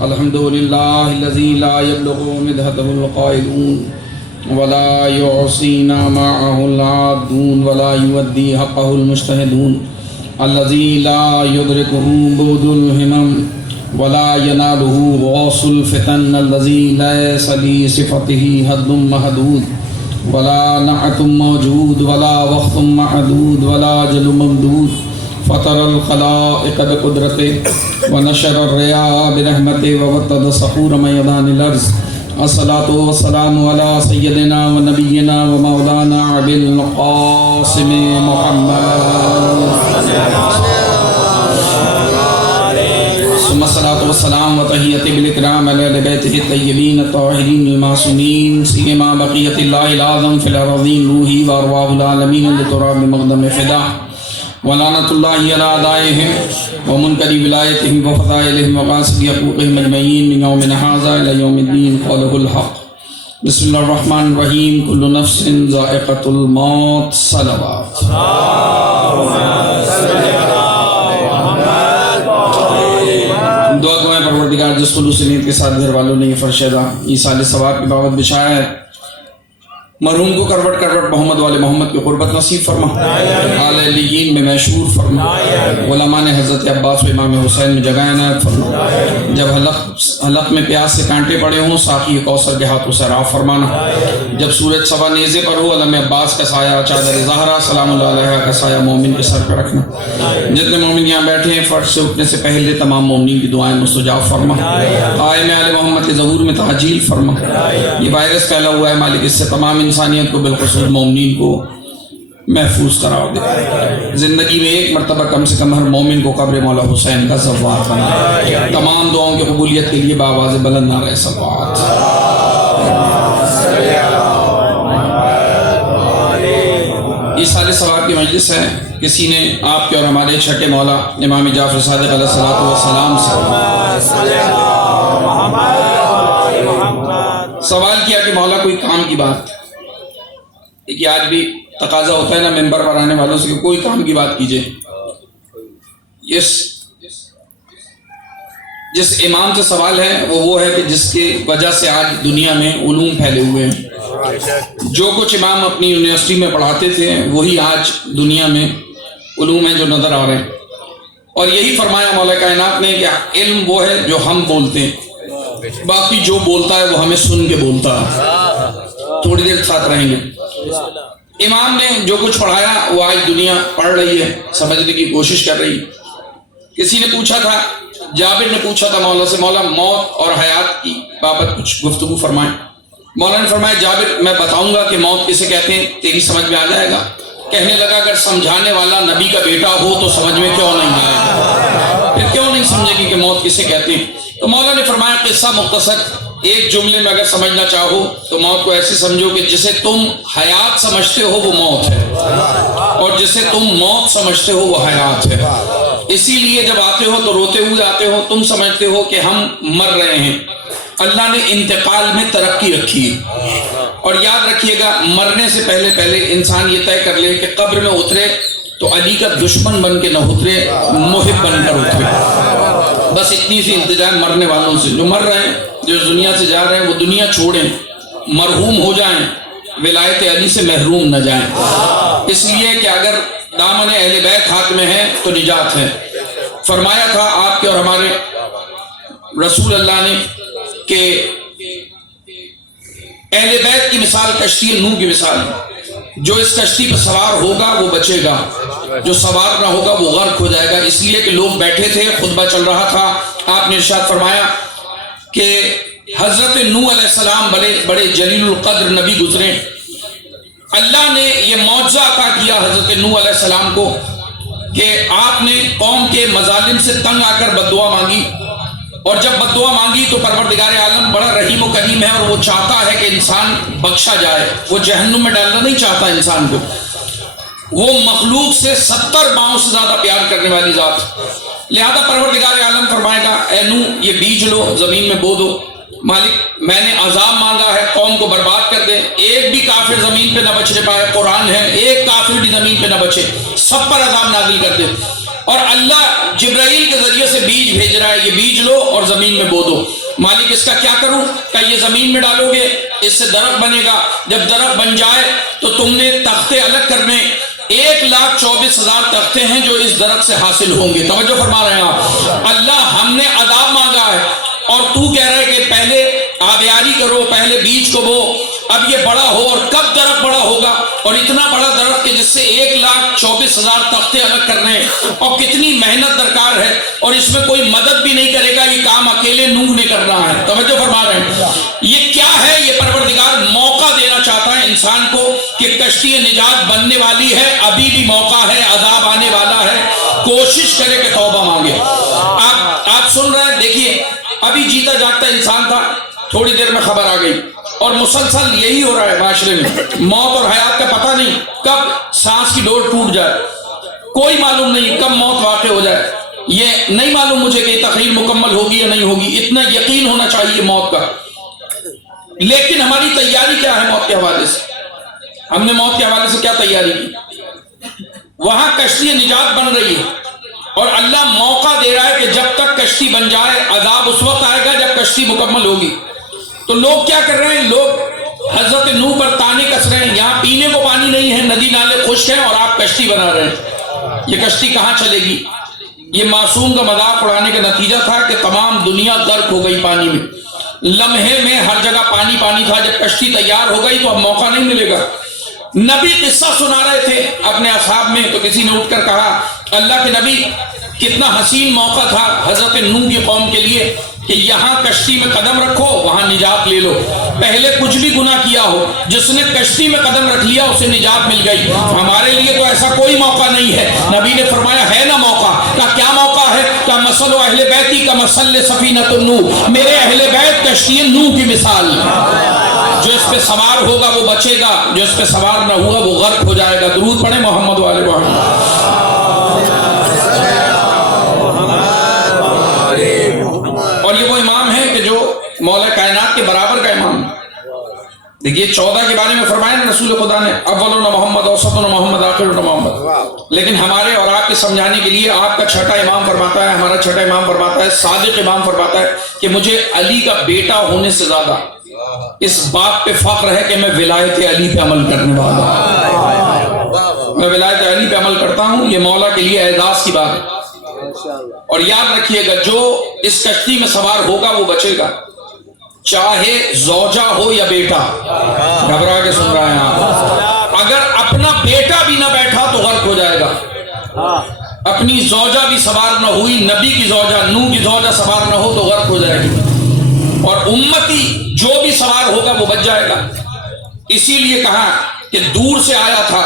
الحمد للہ الذی لا یبلغ مدحته القائلون ولا يعصينا معه العادون ولا يودي حقه المجتهدون الذي لا يدركه بعد الهمم ولا يناله غوص الفتن الذي ليس لصفته حد محدود ولا نعت موجود ولا وقت معدود ولا جل ممدود فطر الخلائق بقدرته ونشر الرياح برحمته ووطد سحور ميدان الارض الصلاة والسلام على سيدنا ونبينا ومولانا ابي القاسم محمد ثم الصلاة والسلام وتحية بالإكرام على أهل بيته الطيبين الطاهرين المعصومين سيما بقية الله الأعظم في الأراضين روحي وأرواح العالمين لتراب مقدم فداء ولعنة الله على أعدائهم ومنكر ولايتهم وفضائلهم وقاصد حقوقهم أجمعين من يومنا هذا إلى يوم الدين قوله الحق بسم الله الرحمن الرحيم كل نفس ذائقة الموت صلوات دعا گوئیں پروردگار جس خلوص نیت کے ساتھ گھر والوں نے یہ فرشیدہ ایصال ثواب کی بابت بچھایا ہے مرحوم کو کروٹ کروٹ محمد والے محمد کی قربت نصیب فرما آل علیین میں مشہور فرما علماء نے حضرت عباس و امام حسین میں جگہ عنایت فرما جب حلق میں پیاس سے کانٹے پڑے ہوں ساقی کوثر کے ہاتھوں سے راہ فرمانا جب سورج صبا نیزے پر ہو علم عباس کا سایہ چادر زہرا سلام اللہ علیہ کا سایہ مومن کے سر پر رکھنا جتنے مومن یہاں بیٹھے ہیں فرش سے اٹھنے سے پہلے تمام مومنین کی دعائیں مستجاب فرما قائم آل محمد کے ظہور میں تعجیل فرما یہ وائرس پھیلا ہوا ہے مالک اس سے تمام انسانیت کو بالخصوص مومنین کو محفوظ قرار دے زندگی میں ایک مرتبہ کم سے کم ہر مومن کو قبر مولا حسین کا زوار بنا تمام دعاؤں کی قبولیت کے لیے بآواز بلند نعرہ صلوات ایصال ثواب کی مجلس ہے کسی نے آپ کے اور ہمارے چھٹے مولا امام جعفر صادق علیہ الصلوۃ والسلام سے سوال کیا کہ مولا کوئی کام کی بات کہ آج بھی تقاضا ہوتا ہے نا ممبر پر آنے والوں سے کہ کوئی کام کی بات کیجئے جس امام سے سوال ہے وہ ہے کہ جس کی وجہ سے آج دنیا میں علوم پھیلے ہوئے ہیں جو کچھ امام اپنی یونیورسٹی میں پڑھاتے تھے وہی آج دنیا میں علوم ہیں جو نظر آ رہے ہیں اور یہی فرمایا مولا کائنات نے کہ علم وہ ہے جو ہم بولتے ہیں باقی جو بولتا ہے وہ ہمیں سن کے بولتا ہے تھوڑی دیر ساتھ رہیں گے امام نے جو کچھ پڑھایا وہ آج دنیا پڑھ رہی ہے سمجھنے کی کوشش کر رہی کسی نے پوچھا تھا جابر نے پوچھا تھا مولا سے مولا موت اور حیات کی بابت کچھ گفتگو فرمائیں مولا نے فرمایا جابر میں بتاؤں گا کہ موت کسے کہتے ہیں تیری سمجھ میں آ جائے گا کہنے لگا اگر سمجھانے والا نبی کا بیٹا ہو تو سمجھ میں کیوں نہیں آئے گا پھر کیوں نہیں سمجھے گی کہ موت کسے کہتے ہیں تو مولا نے فرمایا قصہ مختصر ایک جملے میں اگر سمجھنا چاہو تو موت کو ایسے سمجھو کہ جسے تم حیات سمجھتے ہو وہ موت ہے اور جسے تم موت سمجھتے ہو وہ حیات ہے اسی لیے جب آتے ہو تو روتے ہوئے آتے ہو تم سمجھتے ہو کہ ہم مر رہے ہیں اللہ نے انتقال میں ترقی رکھی اور یاد رکھیے گا مرنے سے پہلے انسان یہ طے کر لے کہ قبر میں اترے تو علی کا دشمن بن کے نہ اترے محب بن کر اترے بس اتنی سی التجا مرنے والوں سے جو مر رہے ہیں جو دنیا سے جا رہے ہیں وہ دنیا چھوڑیں مرحوم ہو جائیں ولایت علی سے محروم نہ جائیں اس لیے کہ اگر دامن اہل بیت ہاتھ میں ہے تو نجات ہے فرمایا تھا آپ کے اور ہمارے رسول اللہ نے کہ اہل بیت کی مثال کشتی نوح کی مثال جو اس کشتی پر سوار ہوگا وہ بچے گا جو سوار نہ ہوگا وہ غرق ہو جائے گا اس لیے کہ لوگ بیٹھے تھے خطبہ چل رہا تھا آپ نے ارشاد فرمایا کہ حضرت نوح علیہ السلام بڑے جلیل القدر نبی گزرے اللہ نے یہ معجزہ عطا کیا حضرت نوح علیہ السلام کو کہ آپ نے قوم کے مظالم سے تنگ آ کر بد دعا مانگی اور جب بد دعا مانگی تو پروردگار عالم بڑا رحیم و کریم ہے اور وہ چاہتا ہے کہ انسان بخشا جائے وہ جہنم میں ڈالنا نہیں چاہتا انسان کو وہ مخلوق سے 70 باؤں سے زیادہ پیار کرنے والی ذات لہذا پروردگار عالم فرمائے گا اے نوح یہ بیج لو زمین میں بو دو مالک میں نے عذاب مانگا ہے قوم کو برباد کر دے ایک بھی کافر زمین پہ نہ بچنے پائے قرآن ہے ایک کافر بھی زمین پہ نہ بچے سب پر عذاب نازل کر دے اور اللہ جبرائیل کے ذریعے سے بیج بھیج رہا ہے، یہ بیج لو اور زمین میں بو دو۔ مالک اس کا کیا کروں؟ کہ یہ زمین میں ڈالو گے، اس سے درخت بنے گا، جب درخت بن جائے تو تم نے تختے الگ کرنے، 1,24,000 تختے ہیں جو اس درخت سے حاصل ہوں گے۔ توجہ فرما رہے ہیں آپ؟ اللہ ہم نے عذاب مانگا ہے اور تو کہہ رہا ہے کہ پہلے آبیاری کرو، پہلے بیج کو بو، اب یہ بڑا ہو، اور کب درخت بڑا ہوگا؟ اور اتنا بڑا درخت کہ جس سے 1,24,000 تختے الگ کرنے، اور کتنی محنت درکار ہے، اور اس میں کوئی مدد بھی نہیں کرے گا، یہ کام اکیلے نوح نے کرنا ہے۔ توجہ فرما رہے ہیں؟ یہ کیا ہے؟ یہ پروردگار موقع دینا چاہتا ہے انسان کو کہ کشتی نجات بننے والی ہے، ابھی بھی موقع ہے، عذاب آنے والا ہے، کوشش کرے کہ توبہ مانگے۔ آپ سن رہے ہیں؟ دیکھیے ابھی جیتا جاگتا انسان تھا، تھوڑی دیر میں خبر آ گئی، اور مسلسل یہی ہو رہا ہے معاشرے میں، موت اور حیات کا پتہ نہیں، کب سانس کی ڈور ٹوٹ جائے کوئی معلوم نہیں، کب موت واقع ہو جائے یہ نہیں معلوم مجھے کہ تقریر مکمل ہوگی یا نہیں ہوگی، اتنا یقین ہونا چاہیے موت کا۔ لیکن ہماری تیاری کیا ہے موت کے حوالے سے؟ ہم نے موت کے حوالے سے کیا تیاری کی؟ وہاں کشتی نجات بن رہی ہے اور اللہ موقع دے رہا ہے کہ جب تک کشتی بن جائے، عذاب اس وقت آئے گا جب کشتی مکمل ہوگی۔ تو لوگ کیا کر رہے ہیں؟ لوگ حضرت نوح پر تانے کس رہے ہیں، یہاں پینے کو پانی نہیں ہے، ندی نالے خشک ہیں، اور آپ کشتی بنا رہے ہیں، یہ کشتی کہاں چلے گی؟ یہ معصوم کا مذاق اڑانے کا نتیجہ تھا کہ تمام دنیا غرق ہو گئی پانی میں، لمحے میں ہر جگہ پانی پانی تھا۔ جب کشتی تیار ہو گئی تو اب موقع نہیں ملے گا۔ نبی قصہ سنا رہے تھے اپنے اصحاب میں، تو کسی نے اٹھ کر کہا اللہ کے نبی کتنا حسین موقع تھا حضرت نوح کی قوم کے لیے کہ یہاں کشتی میں قدم رکھو، وہاں نجات لے لو۔ پہلے کچھ بھی گناہ کیا ہو، جس نے کشتی میں قدم رکھ لیا اسے نجات مل گئی۔ ہمارے لیے تو ایسا کوئی موقع نہیں ہے۔ نبی نے فرمایا ہے نا موقع، کا کیا موقع ہے؟ کا مثل اہل بیتی کا مثل سفینۃ نوح، میرے اہل بیت کشتی نوح کی مثال، جو اس پہ سوار ہوگا وہ بچے گا، جو اس پہ سوار نہ ہوا وہ غرق ہو جائے گا۔ درود پڑھیں محمد والے محمد۔ اور یہ وہ امام ہے کہ جو مولا کائنات کے برابر کا امام ہے۔ دیکھیے 14 کے بارے میں فرمایا نا رسول خدا نے، اولنا محمد، اوسطنا محمد، آخرنا محمد۔ لیکن ہمارے اور آپ کے سمجھانے کے لیے آپ کا چھٹا امام فرماتا ہے، ہمارا چھٹا امام فرماتا ہے، صادق امام فرماتا ہے کہ مجھے علی کا بیٹا ہونے سے زیادہ اس بات پہ فخر ہے کہ میں ولایت علی پہ عمل کرنے والا ہوں، میں ولایت علی پہ عمل کرتا ہوں۔ یہ مولا کے لیے اعزاز کی بات ہے۔ اور یاد رکھیے گا جو اس کشتی میں سوار ہوگا وہ بچے گا، چاہے زوجہ ہو یا بیٹا۔ گھبرا کے سن رہے ہیں آپ؟ اگر اپنا بیٹا بھی نہ بیٹھا تو غرق ہو جائے گا، اپنی زوجہ بھی سوار نہ ہوئی، نبی کی زوجہ نوح کی زوجہ سوار نہ ہو تو غرق ہو جائے گی، اور امتی جو بھی سوار ہوگا وہ بچ جائے گا۔ اسی لیے کہا کہ دور سے آیا تھا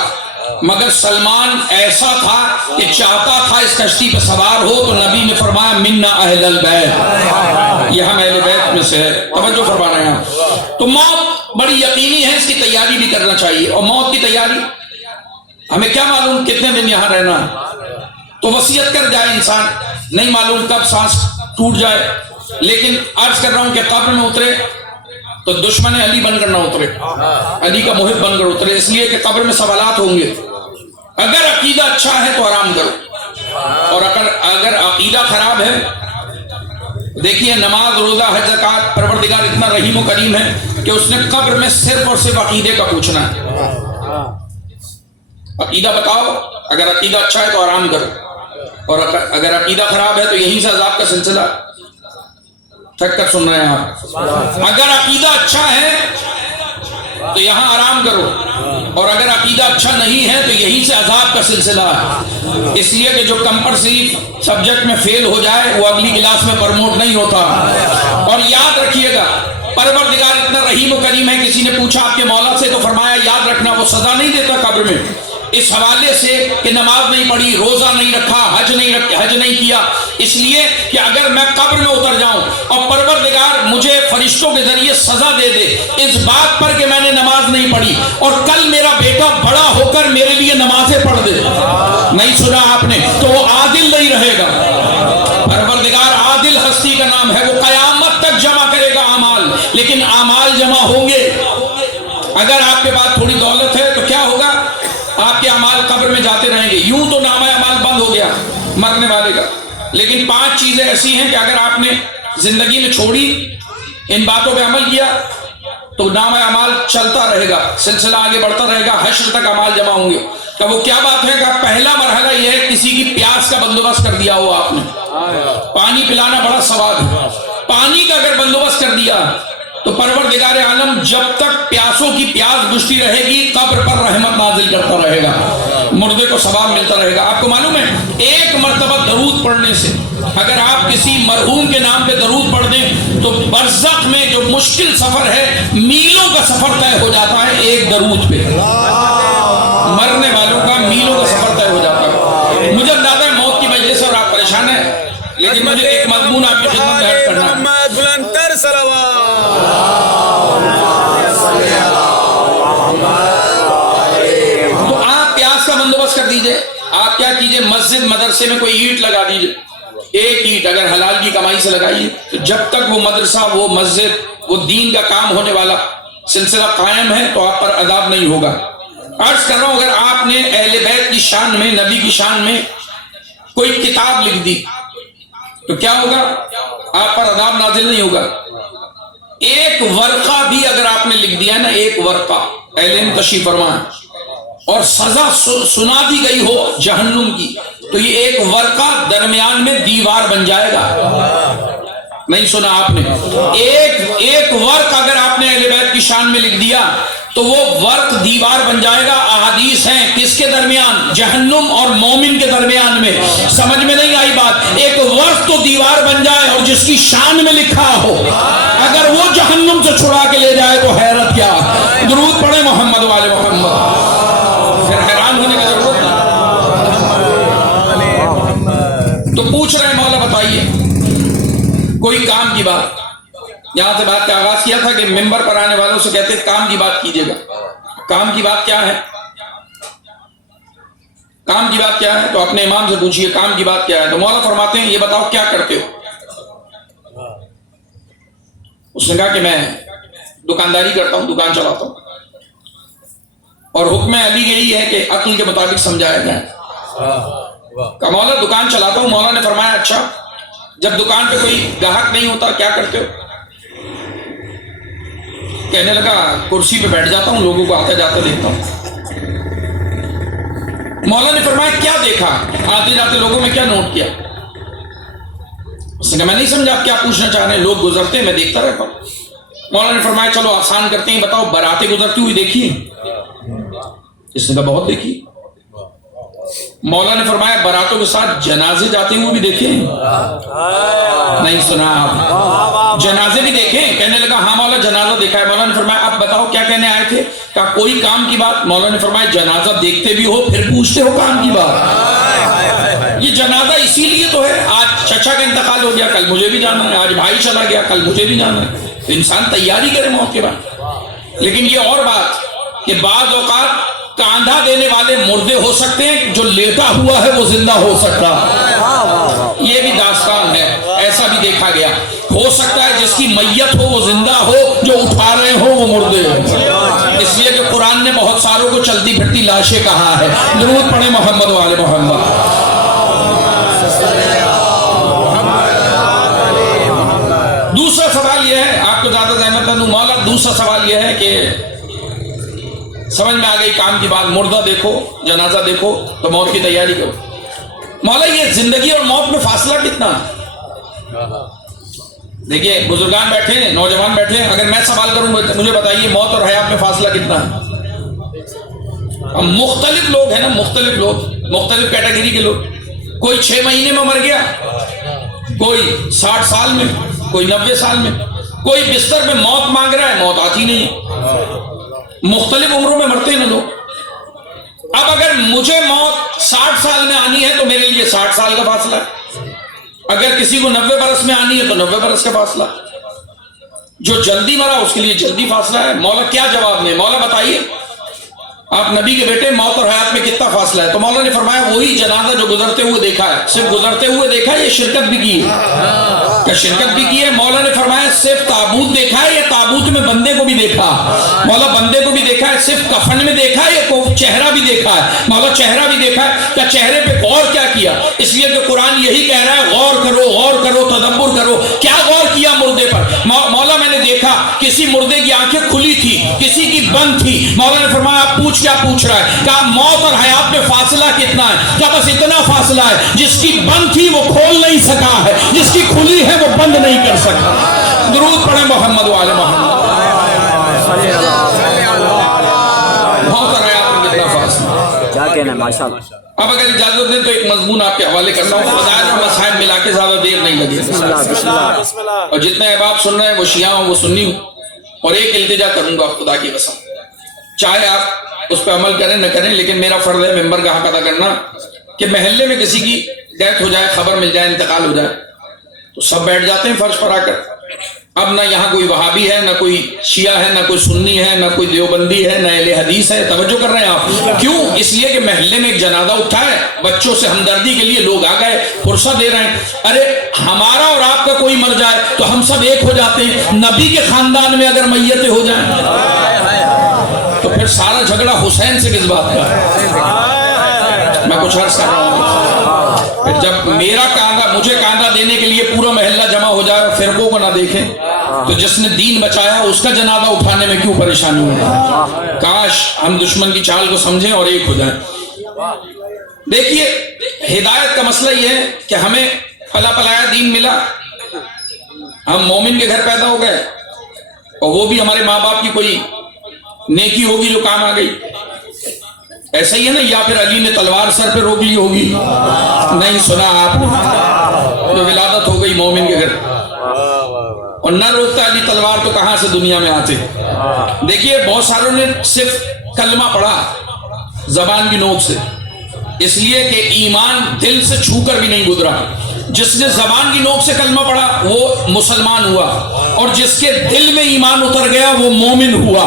مگر سلمان ایسا تھا کہ چاہتا تھا اس کشتی پہ سوار ہو، تو نبی نے فرمایا منا اہل البیت، یہ ہم اہل بیت میں سے ہے۔ توجہ فرما رہے ہیں؟ تو موت بڑی یقینی ہے، اس کی تیاری بھی کرنا چاہیے۔ اور موت کی تیاری ہمیں کیا معلوم کتنے دن یہاں رہنا ہے، تو وصیت کر جائے انسان، نہیں معلوم کب سانس ٹوٹ جائے۔ لیکن عرض کر رہا ہوں کہ قبر میں اترے تو دشمن علی بن کر نہ اترے، علی کا محب بن کر اترے، اس لیے کہ قبر میں سوالات ہوں گے۔ اگر عقیدہ اچھا ہے تو آرام کرو، اور اگر عقیدہ خراب ہے، دیکھیے نماز، روزہ، حج، زکوٰۃ، پروردگار اتنا رحیم و کریم ہے کہ اس نے قبر میں صرف اور صرف عقیدے کا پوچھنا ہے۔ عقیدہ بتاؤ، اگر عقیدہ اچھا ہے تو آرام کرو، اور اگر عقیدہ خراب ہے تو یہیں سے عذاب کا سلسلہ۔ تھک کر سن رہے ہیں آپ؟ اگر عقیدہ اچھا ہے تو یہاں آرام کرو، اور اگر عقیدہ اچھا نہیں ہے تو یہیں سے عذاب کا سلسلہ ہے۔ اس لیے کہ جو کمپلسری سبجیکٹ میں فیل ہو جائے وہ اگلی کلاس میں پروموٹ نہیں ہوتا۔ اور یاد رکھیے گا پروردگار اتنا رحیم و کریم ہے، کسی نے پوچھا آپ کے مولا سے تو فرمایا یاد رکھنا وہ سزا نہیں دیتا قبر میں، اس حوالے سے کہ نماز نہیں پڑھی، روزہ نہیں رکھا، حج نہیں کیا، اس لیے کہ اگر میں قبر میں اتر جاؤں اور پروردگار مجھے فرشتوں کے ذریعے سزا دے دے اس بات پر کہ میں نے نماز نہیں پڑھی، اور کل میرا بیٹا بڑا ہو کر میرے لیے نمازیں پڑھ دے، نہیں سنا آپ نے، تو وہ عادل نہیں رہے گا۔ پروردگار عادل ہستی کا نام ہے، وہ قیامت تک جمع کرے گا اعمال، لیکن اعمال جمع ہوں گے۔ اگر آپ کے پاس تھوڑی دولت ہے تو کیا ہوگا؟ آپ کے اعمال قبر میں جاتے رہیں گے، یوں تو نامہ اعمال بند ہو گیا، مرنے والے کا. لیکن 5 چیزیں ایسی ہیں کہ اگر آپ نے زندگی میں چھوڑی، ان باتوں پہ عمل کیا، تو نام اعمال چلتا رہے گا، سلسلہ آگے بڑھتا رہے گا، حشر تک اعمال جمع ہوں گے. کہ وہ کیا بات ہے کہ پہلا مرحلہ یہ ہے کسی کی پیاس کا بندوبست کر دیا ہو آپ نے. پانی پلانا بڑا ثواب ہے. پانی کا اگر بندوبست کر دیا تو پروردگار عالم جب تک پیاسوں کی پیاس بجھتی رہے گی قبر پر رحمت نازل کرتا رہے گا، مردے کو ثواب ملتا رہے گا. آپ کو معلوم ہے ایک مرتبہ درود پڑھنے سے اگر آپ کسی مرحوم کے نام پہ درود پڑھ دیں تو برزخ میں جو مشکل سفر ہے میلوں کا سفر طے ہو جاتا ہے ایک درود پہ. مرنے والوں کا میلوں کا سفر طے ہو جاتا ہے. مجھے اندازہ ہے موت کی مجلس اور آپ پریشان ہیں، لیکن مجھے ایک مضمون آپ کی خدمت میں عرض کرنا ہے. تو آپ پیاس کا بندوبست کر دیجئے. آپ کیا کیجئے، مسجد مدرسے میں کوئی اینٹ لگا دیجئے، ایک اینٹ اگر حلال کی کمائی سے لگائیے تو جب تک وہ مدرسہ، وہ مسجد، وہ دین کا کام ہونے والا سلسلہ قائم ہے تو آپ پر عذاب نہیں ہوگا. عرض کر رہا ہوں اگر آپ نے اہل بیت کی شان میں، نبی کی شان میں کوئی کتاب لکھ دی تو کیا ہوگا؟ آپ پر عذاب نازل نہیں ہوگا. ایک ورقہ بھی اگر آپ نے لکھ دیا نا، ایک ورقہ، اہل علم تشریف فرمائیں، اور سزا سنا دی گئی ہو جہنم کی تو یہ ایک ورقہ درمیان میں دیوار بن جائے گا. نہیں سنا آپ نے؟ ایک ورق اگر آپ نے اہل بیت کی شان میں لکھ دیا تو وہ ورق دیوار بن جائے گا. احادیث ہیں کس کے درمیان؟ جہنم اور مومن کے درمیان میں. سمجھ میں نہیں آئی بات؟ ایک ورق تو دیوار بن جائے اور جس کی شان میں لکھا ہو اگر وہ جہنم سے چھڑا کے لے جائے تو حیرت کیا. درود پڑھے محمد والے محمد. پھر حیران ہونے کی ضرورت نہیں. تو پوچھ رہے ہیں مولا بتائیے کوئی کام کی بات. یہاں سے بات کا آغاز کیا تھا کہ ممبر پر آنے والوں سے کہتے ہیں کام کی بات کیجئے گا. کام کی بات کیا ہے؟ کام کی بات کیا ہے؟ تو اپنے امام سے پوچھئے کام کی بات کیا ہے. تو مولا فرماتے ہیں یہ بتاؤ کیا کرتے ہو؟ اس نے کہا کہ میں دکانداری کرتا ہوں، دکان چلاتا ہوں، اور حکم علی یہی ہے کہ عقل کے مطابق سمجھایا جائے. کہ مولا دکان چلاتا ہوں. مولا نے فرمایا اچھا جب دکان پہ کوئی گاہک نہیں ہوتا کیا کرتے ہو؟ کہنے لگا کرسی پہ بیٹھ جاتا ہوں، لوگوں کو آتے جاتے دیکھتا ہوں. مولا نے فرمایا کیا دیکھا؟ آتے جاتے لوگوں میں کیا نوٹ کیا؟ اس نے کہا میں نہیں سمجھا آپ کیا پوچھنا چاہ رہے ہیں. لوگ گزرتے ہیں میں دیکھتا رہتا ہوں. مولا نے فرمایا چلو آسان کرتے ہیں، بتاؤ براتیں گزرتی ہوئی دیکھی؟ اس نے کہا بہت دیکھی. مولا نے فرمایا براتوں کے ساتھ جنازے جاتے ہوئے بھی دیکھے؟ نہیں سنا آپ؟ جنازے بھی دیکھے؟ کہنے لگا ہاں مولا جنازہ دیکھا ہے. مولا نے فرمایا اب بتاؤ کیا کہنے آئے تھے؟ کہا کوئی کام کی بات. مولا نے فرمایا جنازہ دیکھتے بھی ہو پھر پوچھتے ہو کام کی بات؟ یہ جنازہ اسی لیے تو ہے. آج چچا کا انتقال ہو گیا کل مجھے بھی جانا ہے، آج بھائی چلا گیا کل مجھے بھی جانا ہے. تو انسان تیاری کرے موت کے بعد. لیکن یہ اور بات کہ بعض اوقات کاندھا دینے والے مردے ہو سکتے ہیں، جو لیٹا ہوا ہے وہ زندہ ہو سکتا ہے. یہ بھی داستان ہے، ایسا بھی دیکھا گیا. ہو سکتا ہے جس کی میت ہو وہ زندہ ہو، جو اٹھا رہے ہو وہ مردے ہو. اس لیے کہ قرآن نے بہت ساروں کو چلتی پھرتی لاشیں کہا ہے. درود پڑھیں محمد والے محمد. دوسرا سوال یہ ہے، آپ کو زیادہ زحمت نہ دوں مولا، دوسرا سوال یہ ہے کہ سمجھ میں آ گئی کام کی بات، مردہ دیکھو جنازہ دیکھو تو موت کی تیاری کرو. مولا یہ زندگی اور موت میں فاصلہ کتنا ہے؟ دیکھیے بزرگان بیٹھے ہیں، نوجوان بیٹھے ہیں، اگر میں سوال کروں مجھے بتائیے موت اور حیات میں فاصلہ کتنا ہے؟ ہم مختلف لوگ ہیں نا، مختلف لوگ، مختلف کیٹیگری کے لوگ. کوئی 6 مہینے میں مر گیا، کوئی 60 سال میں، کوئی 90 سال میں، کوئی بستر میں موت مانگ رہا ہے، موت آتی نہیں. مختلف عمروں میں مرتے ہیں نا لوگ. اب اگر مجھے موت 60 سال میں آنی ہے تو میرے لیے 60 سال کا فاصلہ ہے. اگر کسی کو 90 برس میں آنی ہے تو 90 برس کا فاصلہ. جو جلدی مرا اس کے لیے جلدی فاصلہ ہے. مولا کیا جواب دیں؟ مولا بتائیے آپ نبی کے بیٹے، موت اور حیات میں کتنا فاصلہ ہے؟ تو مولا نے فرمایا وہی جنازہ جو گزرتے ہوئے دیکھا ہے، صرف گزرتے ہوئے دیکھا ہے، یہ شرکت بھی کی ہے؟ کیا شرکت بھی کی ہے؟ مولا نے فرمایا صرف تابوت دیکھا ہے یا تابوت میں بندے کو بھی دیکھا؟ مولا بندے کو بھی دیکھا ہے، صرف کفن میں دیکھا ہے یا چہرہ بھی دیکھا ہے؟ مولا چہرہ بھی دیکھا ہے۔ کیا چہرے پہ غور کیا کیا؟ اس لیے کہ قرآن یہی کہہ رہا ہے غور کرو، غور کرو، تدبر کرو۔ کیا غور کیا مردے پر؟ مولا میں نے دیکھا کسی مردے کی آنکھیں کھلی تھی، کسی کی بند تھی۔ مولا نے فرمایا آپ کیا پوچھ رہا ہے؟ کہا موت اور حیات میں فاصلہ کتنا ہے؟ کہا بس اتنا فاصلہ ہے، جس کی بند تھی وہ کھول نہیں سکا ہے، جس کی کھلی ہے وہ بند نہیں کر سکا۔ درود پڑھیں محمد وآل محمد۔ موت اور حیات میں کتنا فاصلہ، کیا کہنا ہے، ماشاءاللہ۔ اب اگر اجازت دیں تو ایک مضمون آپ کے حوالے کرتا ہوں، فضائل اور مصائب ملا کے زیادہ دیر نہیں لگی۔ اور جتنے احباب سن رہے ہیں وہ شیعہ ہوں وہ سنی ہوں، اور ایک التجا کروں گا خدا کی قسم، چاہے آپ اس پہ عمل کریں نہ کریں، لیکن میرا فرض ہے ممبر کا حق ادا کرنا کہ محلے میں کسی کی ڈیتھ ہو جائے، خبر مل جائے، انتقال ہو جائے تو سب بیٹھ جاتے ہیں فرش پر آ کر۔ اب نہ یہاں کوئی وہابی ہے، نہ کوئی شیعہ ہے، نہ کوئی سنی ہے، نہ کوئی دیوبندی ہے، نہ اہل حدیث ہے۔ توجہ کر رہے ہیں آپ؟ کیوں؟ اس لیے کہ محلے میں ایک جنازہ اٹھا ہے، بچوں سے ہمدردی کے لیے لوگ آ گئے، فرصت دے رہے ہیں۔ ارے ہمارا اور آپ کا کوئی مر جائے تو ہم سب ایک ہو جاتے ہیں، نبی کے خاندان میں اگر میتیں ہو جائیں تو پھر سارا جھگڑا حسین سے کس بات کا؟ میں کچھ عرض کر رہا ہوں، جب میرا کاندھا، مجھے کاندھا دینے کے لیے پورا محلہ جمع ہو جائے، فرقوں کو نہ دیکھیں، تو جس نے دین بچایا اس کا جنازہ اٹھانے میں کیوں پریشانی ہو؟ کاش ہم دشمن کی چال کو سمجھیں اور ایک ہو جائیں۔ دیکھیے ہدایت کا مسئلہ یہ ہے کہ ہمیں پلا پلایا دین ملا، ہم مومن کے گھر پیدا ہو گئے، اور وہ بھی ہمارے ماں باپ کی کوئی نیکی ہوگی جو کام آ گئی، ایسا ہی ہے نا؟ یا پھر علی نے تلوار سر پہ روک لی ہوگی، نہیں سنا آپ نے؟ جو ولادت ہو گئی مومن کے گھر، اور نہ روکتا علی تلوار تو کہاں سے دنیا میں آتے؟ دیکھیے بہت ساروں نے صرف کلمہ پڑھا زبان کی نوک سے، اس لیے کہ ایمان دل سے چھو کر بھی نہیں گزرا۔ جس نے زبان کی نوک سے کلمہ پڑھا وہ مسلمان ہوا، اور جس کے دل میں ایمان اتر گیا وہ مومن ہوا۔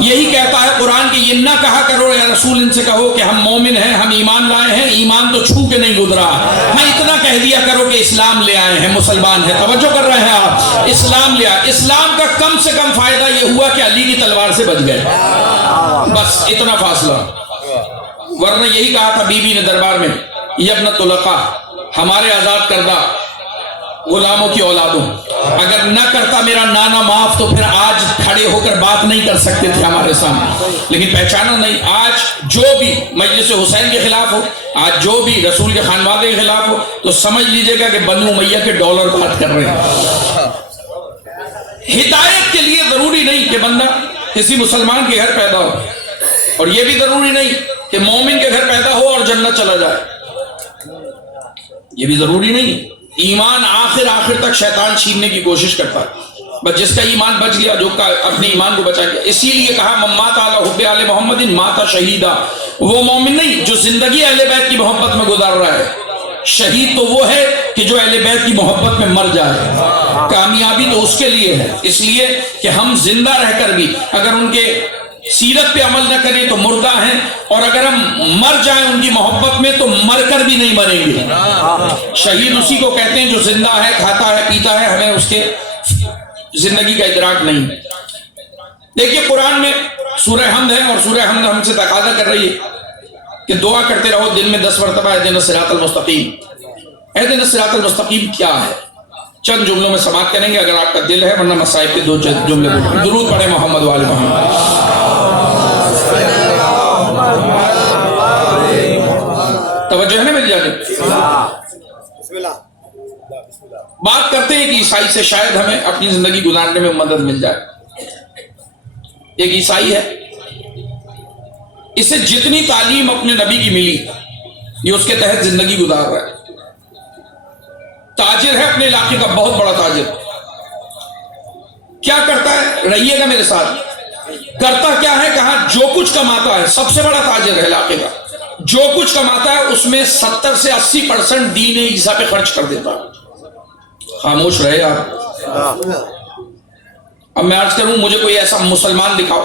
یہی کہتا ہے قرآن کہ یہ نہ کہا کرو یا رسول ان سے کہو کہ ہم مومن ہیں، ہم ایمان لائے ہیں، ایمان تو چھو کے نہیں گزرا۔ ہاں اتنا کہہ دیا کرو کہ اسلام لے آئے ہیں، مسلمان ہیں۔ توجہ کر رہے ہیں آپ؟ اسلام لے آئے۔ اسلام کا کم سے کم فائدہ یہ ہوا کہ علی کی تلوار سے بچ گئے، بس اتنا فاصلہ۔ ورنہ یہی کہا تھا بی بی نے دربار میں، یہ ابن طلقہ، ہمارے آزاد کردہ غلاموں کی اولادوں، اگر نہ کرتا میرا نانا معاف تو پھر آج کھڑے ہو کر بات نہیں کر سکتے تھے ہمارے سامنے، لیکن پہچانا نہیں۔ آج جو بھی مجلس حسین کے خلاف ہو، آج جو بھی رسول کے خانوادے کے خلاف ہو، تو سمجھ لیجئے گا کہ بنو امیہ کے ڈالر بات کر رہے ہیں۔ ہدایت کے لیے ضروری نہیں کہ بندہ کسی مسلمان کے گھر پیدا ہو، اور یہ بھی ضروری نہیں کہ مومن کے گھر پیدا ہو اور جنت چلا جائے، یہ بھی ضروری نہیں۔ ایمان آخر تک شیطان چھیننے کی کوشش کرتا ہے، بس جس کا ایمان بچ گیا، جو اپنے ایمان کو بچا گیا۔ اسی لیے کہا من مات علی حب آل محمد مات شہیدا، وہ مومن نہیں جو زندگی اہل بیت کی محبت میں گزار رہا ہے، شہید تو وہ ہے کہ جو اہل بیت کی محبت میں مر جائے۔ کامیابی تو اس کے لیے ہے، اس لیے کہ ہم زندہ رہ کر بھی اگر ان کے سیرت پہ عمل نہ کریں تو مردہ ہیں، اور اگر ہم مر جائیں ان کی محبت میں تو مر کر بھی نہیں مریں گے۔ شہید اسی کو کہتے ہیں جو زندہ ہے، کھاتا ہے، پیتا ہے، ہمیں اس کے زندگی کا ادراک نہیں۔ دیکھیے قرآن میں سورہ حمد ہے، اور سورہ حمد ہم سے تقاضا کر رہی ہے کہ دعا کرتے رہو دن میں 10 مرتبہ اہدنا الصراط المستقیم۔ اہدنا الصراط المستقیم کیا ہے؟ چند جملوں میں سماعت کریں گے اگر آپ کا دل ہے، ورنہ مصائب کے 2 جملے بولیں۔ درود پڑھیں محمد وآل محمد۔ توجہ ہے نا میری جانب؟ بات کرتے ہیں کہ عیسائی سے شاید ہمیں اپنی زندگی گزارنے میں مدد مل جائے۔ ایک عیسائی ہے، اسے جتنی تعلیم اپنے نبی کی ملی یہ اس کے تحت زندگی گزار رہا ہے۔ تاجر ہے اپنے علاقے کا، بہت بڑا تاجر۔ کیا کرتا ہے؟ رہیے گا میرے ساتھ۔ کرتا کیا ہے؟ کہا جو کچھ کماتا ہے، سب سے بڑا تاجر ہے علاقے کا، جو کچھ کماتا ہے اس میں 70 سے 80% دین عیسیٰ پہ خرچ کر دیتا ہے۔ خاموش رہے آپ۔ اب میں عرض کروں مجھے کوئی ایسا مسلمان دکھاؤ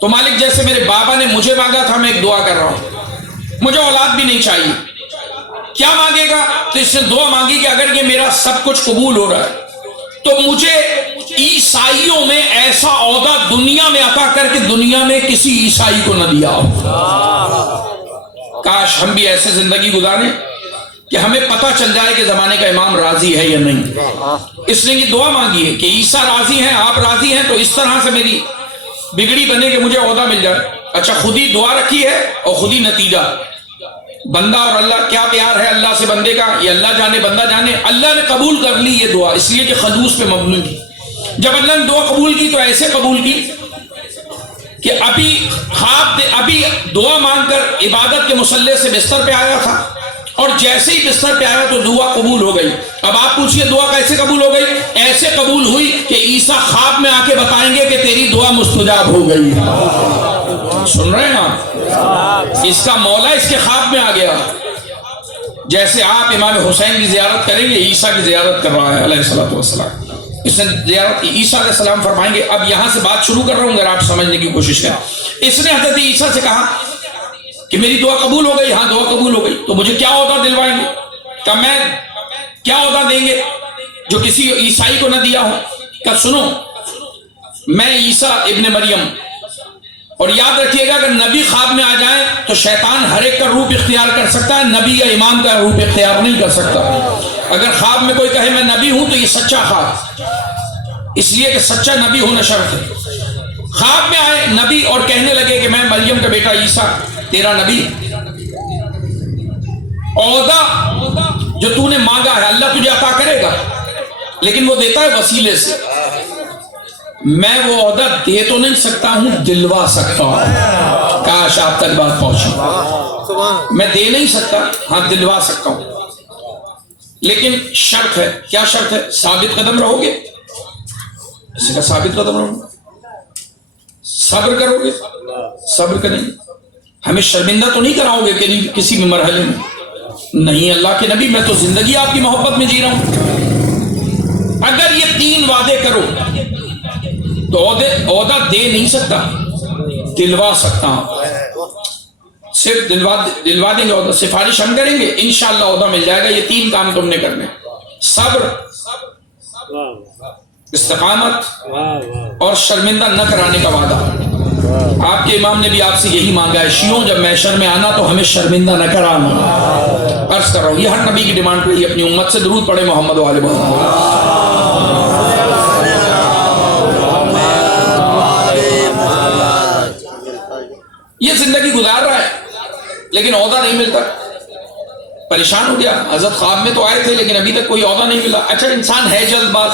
تو مالک جیسے میرے بابا نے مجھے مانگا تھا میں ایک دعا کر رہا ہوں، مجھے اولاد بھی نہیں چاہیے، کیا مانگے گا؟ تو اس نے دعا مانگی کہ اگر یہ میرا سب کچھ قبول ہو رہا ہے تو مجھے عیسائیوں میں ایسا عہدہ دنیا میں عطا کر کے دنیا میں کسی عیسائی کو نہ دیا ہو۔ کاش ہم بھی ایسے زندگی گزاریں کہ ہمیں پتہ چل جائے کہ زمانے کا امام راضی ہے یا نہیں۔ اس نے یہ دعا مانگی ہے کہ عیسیٰ راضی ہیں، آپ راضی ہیں، تو اس طرح سے میری بگڑی بنے کہ مجھے عہدہ مل جائے۔ اچھا، خود ہی دعا رکھی ہے اور خود ہی نتیجہ۔ بندہ اور اللہ، کیا پیار ہے اللہ سے بندے کا، یہ اللہ جانے بندہ جانے۔ اللہ نے قبول کر لی یہ دعا، اس لیے کہ خلوص پہ مبنی تھی۔ جب اللہ نے دعا قبول کی تو ایسے قبول کی کہ ابھی دعا مانگ کر عبادت کے مصلی سے بستر پہ آیا تھا، اور جیسے ہی بستر پہ آیا تو دعا قبول ہو گئی۔ اب آپ پوچھئے دعا کیسے قبول ہو گئی؟ ایسے قبول ہوئی کہ عیسیٰ خواب میں آ کے بتائیں گے کہ تیری دعا مستجاب ہو گئی۔ سن رہے ہیں آپ؟ اس کا مولا اس کے خواب میں آ گیا۔ جیسے آپ امام حسین کی زیارت کریں گے، عیسیٰ کی زیارت کر رہا ہے علیہ الصلوۃ والسلام۔ اس نے زیارت کی، عیسیٰ علیہ السلام فرمائیں گے، اب یہاں سے بات شروع کر رہا ہوں اگر آپ سمجھنے کی کوشش کریں۔ اس نے حضرت عیسیٰ سے کہا کہ میری دعا قبول ہو گئی، ہاں دعا قبول ہو گئی، تو مجھے کیا عہدہ دلوائیں گے؟ کہ میں کیا عہدہ دیں گے جو کسی عیسائی کو نہ دیا ہو؟ کہ سنو، میں عیسیٰ ابن مریم، اور یاد رکھیے گا اگر نبی خواب میں آ جائیں تو شیطان ہر ایک کا روپ اختیار کر سکتا ہے، نبی یا امام کا روپ اختیار نہیں کر سکتا۔ اگر خواب میں کوئی کہے میں نبی ہوں تو یہ سچا خواب، اس لیے کہ سچا نبی ہونا شرط ہے۔ خواب میں آئے نبی اور کہنے لگے کہ میں مریم کا بیٹا عیسیٰ تیرا نبی، عہدہ جو تو نے مانگا ہے اللہ تجھے عطا کرے گا، لیکن وہ دیتا ہے وسیلے سے۔ میں وہ عہدہ دے تو نہیں سکتا ہوں، دلوا سکتا ہوں۔ کاش آپ تک بات پہنچی۔ میں دے نہیں سکتا، ہاں دلوا سکتا ہوں، لیکن شرط ہے۔ کیا شرط ہے؟ ثابت قدم رہو گے۔ اس کا ثابت قدم رہو گے، صبر کرو گے، صبر کریں گے، ہمیں شرمندہ تو نہیں کراؤ گے کہ کسی بھی مرحلے میں؟ نہیں اللہ کے نبی، میں تو زندگی آپ کی محبت میں جی رہا ہوں۔ اگر یہ تین وعدے کرو تو عہدہ دے نہیں سکتا، دلوا سکتا ہوں۔ صرف دلوا دیں گے عہدہ، سفارش ہم کریں گے، انشاءاللہ عہدہ مل جائے گا۔ یہ تین کام تم نے کرنے: صبر، استقامت، اور شرمندہ نہ کرانے کا وعدہ۔ آپ کے امام نے بھی آپ سے یہی مانگا ہے، شیعوں جب محشر میں آنا تو ہمیں شرمندہ نہ کرانا۔ عرض کر رہا ہوں، یہ ہر نبی کی ڈیمانڈ پہ ہی اپنی امت سے درود پڑھے محمد و آل محمد۔ یہ زندگی گزار رہا ہے لیکن عہدہ نہیں ملتا، پریشان ہو گیا۔ حضرت خواب میں تو آئے تھے لیکن ابھی تک کوئی عہدہ نہیں ملا۔ اچھا، انسان ہے جلد باز،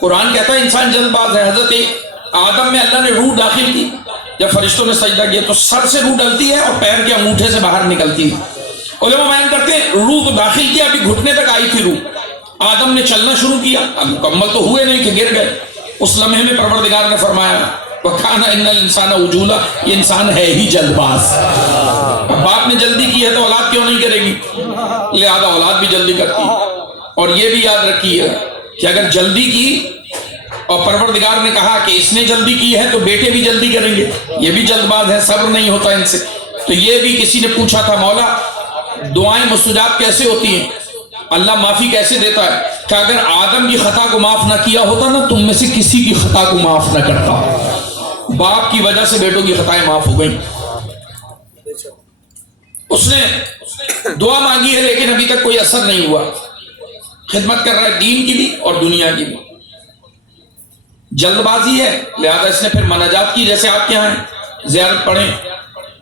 قرآن کہتا ہے انسان جلد باز ہے۔ حضرت آدم میں اللہ نے روح داخل کی، جب فرشتوں نے سجدہ کیا تو سر سے روح ڈلتی ہے اور پیر کے انگوٹھے سے باہر نکلتی ہے۔ علماء بیان کرتے ہیں روح کو داخل کیا، ابھی گھٹنے تک آئی تھی روح، آدم نے چلنا شروع کیا، اب مکمل تو ہوئے نہیں کہ گر گئے۔ اس لمحے میں پروردگار نے فرمایا وَكَانَ إِنَّ الْإِنسَانَ عُجُولًا، یہ انسان ہے ہی جلد باز۔ اب باپ نے جلدی کی ہے تو اولاد کیوں نہیں کرے گی؟ لہذا اولاد بھی جلدی کرتی ہے۔ اور یہ بھی یاد رکھیے کہ اگر جلدی کی اور پروردگار نے کہا کہ اس نے جلدی کی ہے تو بیٹے بھی جلدی کریں گے، یہ بھی جلد باز ہے، صبر نہیں ہوتا ان سے۔ تو یہ بھی کسی نے پوچھا تھا مولا دعائیں مستجاب کیسے ہوتی ہیں، اللہ معافی کیسے دیتا ہے؟ کہ اگر آدم کی خطا کو معاف نہ کیا ہوتا نا، تم میں سے کسی کی خطا کو معاف نہ کرتا۔ باپ کی وجہ سے بیٹوں کی خطائیں معاف ہو گئیں۔ اس نے دعا مانگی ہے لیکن ابھی تک کوئی اثر نہیں ہوا۔ خدمت کر رہا ہے دین کی بھی اور دنیا کی بھی، جلد بازی ہے، لہذا اس نے پھر مناجات کی، جیسے آپ کے یہاں ہیں، زیارت پڑھیں،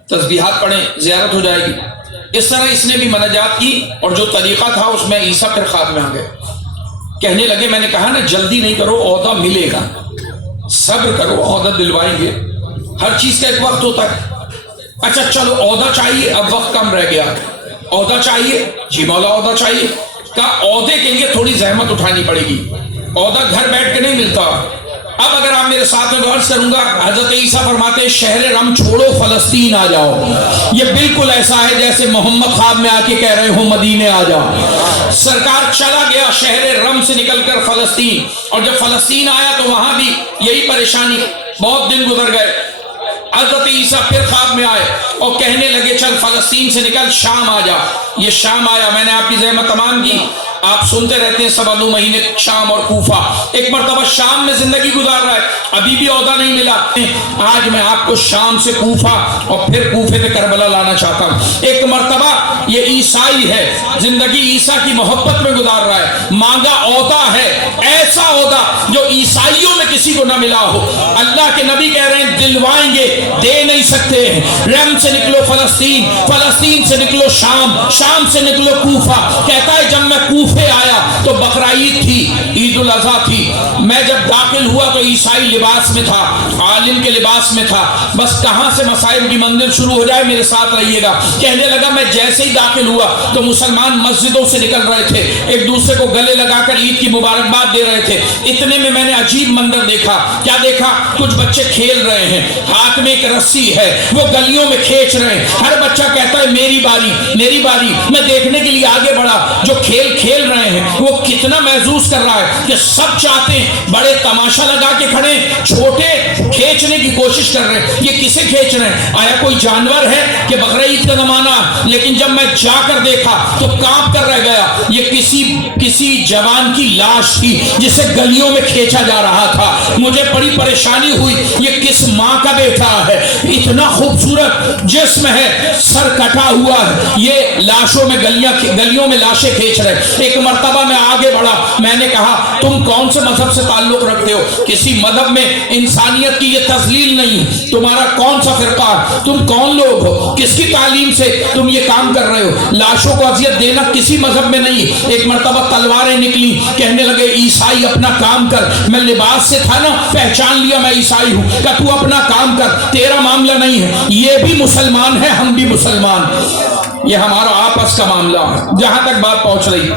تسبیحات پڑھیں، زیارت ہو جائے گی۔ اس طرح اس نے بھی مناجات کی، اور جو طریقہ تھا اس میں عیسیٰ پھر خواب میں آ گئے، کہنے لگے میں نے کہا نا جلدی نہیں کرو، عہدہ ملے گا، صبر کرو، عہدہ دلوائیں گے، ہر چیز کا ایک وقت ہوتا ہے۔ اچھا چلو عہدہ چاہیے، اب وقت کم رہ گیا، عہدہ چاہیے، جی مولا عہدہ چاہیے، کہا عہدے کے لیے تھوڑی زحمت اٹھانی پڑے گی، عہدہ گھر بیٹھ کے نہیں ملتا۔ اب اگر آپ میرے ساتھ میں غور کروں گا، حضرت عیسیٰ فرماتے ہیں شہر رم چھوڑو فلسطین آ جاؤ۔ یہ بالکل ایسا ہے جیسے محمد خواب میں آ کے کہہ رہے ہو مدینے آ جاؤ۔ سرکار چلا گیا شہر رم سے نکل کر فلسطین، اور جب فلسطین آیا تو وہاں بھی یہی پریشانی، بہت دن گزر گئے۔ حضرت عیسیٰ پھر خواب میں آئے اور کہنے لگے چل فلسطین سے نکل شام آ جا. یہ شام آیا. میں نے آپ کی زحمت تمام کی. آپ سنتے رہتے ہیں سوا 9 مہینے شام اور کوفہ. ایک مرتبہ شام میں زندگی گزار رہا ہے, ابھی بھی عہدہ نہیں ملا. آج میں آپ کو شام سے کوفہ اور پھر کوفے سے کربلا لانا چاہتا ہوں. ایک مرتبہ یہ عیسائی ہے, زندگی عیسیٰ کی محبت میں گزار رہا ہے, مانگا عہدہ ہے, ایسا عہدہ جو عیسائیوں میں کسی کو نہ ملا ہو. اللہ کے نبی کہہ رہے ہیں دلوائیں گے, دے نہیں سکتے. رم سے نکلو فلسطین, فلسطین سے نکلو شام, شام سے نکلو کوفہ. کہتا ہے جب میں کوفے آیا تو بقرعید تھی, عید الاضحیٰ تھی. میں جب داخل ہوا تو عیسائی لباس میں تھا, عالم کے لباس میں تھا. بس کہاں سے مسائل کی منزل شروع ہو جائے میرے ساتھ رہیے گا. کہنے لگا میں جیسے ہی داخل ہوا تو مسلمان مسجدوں سے نکل رہے تھے, ایک دوسرے کو گلے لگا کر عید کی مبارکباد دے رہے تھے. اتنے میں نے عجیب منظر دیکھا. کیا دیکھا؟ کچھ بچے کھیل رہے ہیں, ہاتھ میں ایک رسی ہے, وہ گلیوں میں کھینچ رہے ہیں. ہر بچہ کہتا ہے میری باری میری باری. میں دیکھنے کے لیے آگے بڑھا. جو کھیل رہے ہیں وہ کتنا محسوس کر رہا ہے کہ سب چاہتے ہیں بڑے تماشا لگا کے کھڑے, چھوٹے کھینچنے کی کوشش کر رہے ہیں. یہ کسے کھینچ رہے ہیں؟ آیا کوئی جانور ہے کہ بقرعید کا زمانہ؟ لیکن جب میں جا کر دیکھا تو کانپ کر رہ گیا. یہ کسی جوان کی لاش تھی جسے گلیوں میں کھینچا جا رہا تھا. مجھے بڑی پریشانی ہوئی, یہ کس ماں کا بیٹا ہے؟ اتنا خوبصورت جسم ہے, سر کٹا ہوا ہے, یہ لاشوں میں گلیوں میں لاشیں کھینچ رہے. ایک مرتبہ میں آگے بڑھا. میں نے کہا تم کون سے مذہب سے تعلق رکھتے ہو؟ کسی مذہب میں انسانیت کی یہ تذلیل نہیں. تمہارا کون سا فرقہ ہے؟ تم کون لوگ ہو؟ کس کی تعلیم سے تم یہ کام کر رہے ہو؟ لاشوں کو اذیت دینا کسی مذہب میں نہیں. ایک مرتبہ تلواریں نکلی. کہنے لگے عیسائی اپنا کام کر. میں لباس سے تھا نا, پہچان لیا میں عیسائی ہوں. کہ تو اپنا کام کر, تیرا معاملہ نہیں ہے. یہ بھی مسلمان ہے, ہم بھی مسلمان. یہ ہمارا آپس کا معاملہ ہے. جہاں تک بات پہنچ رہی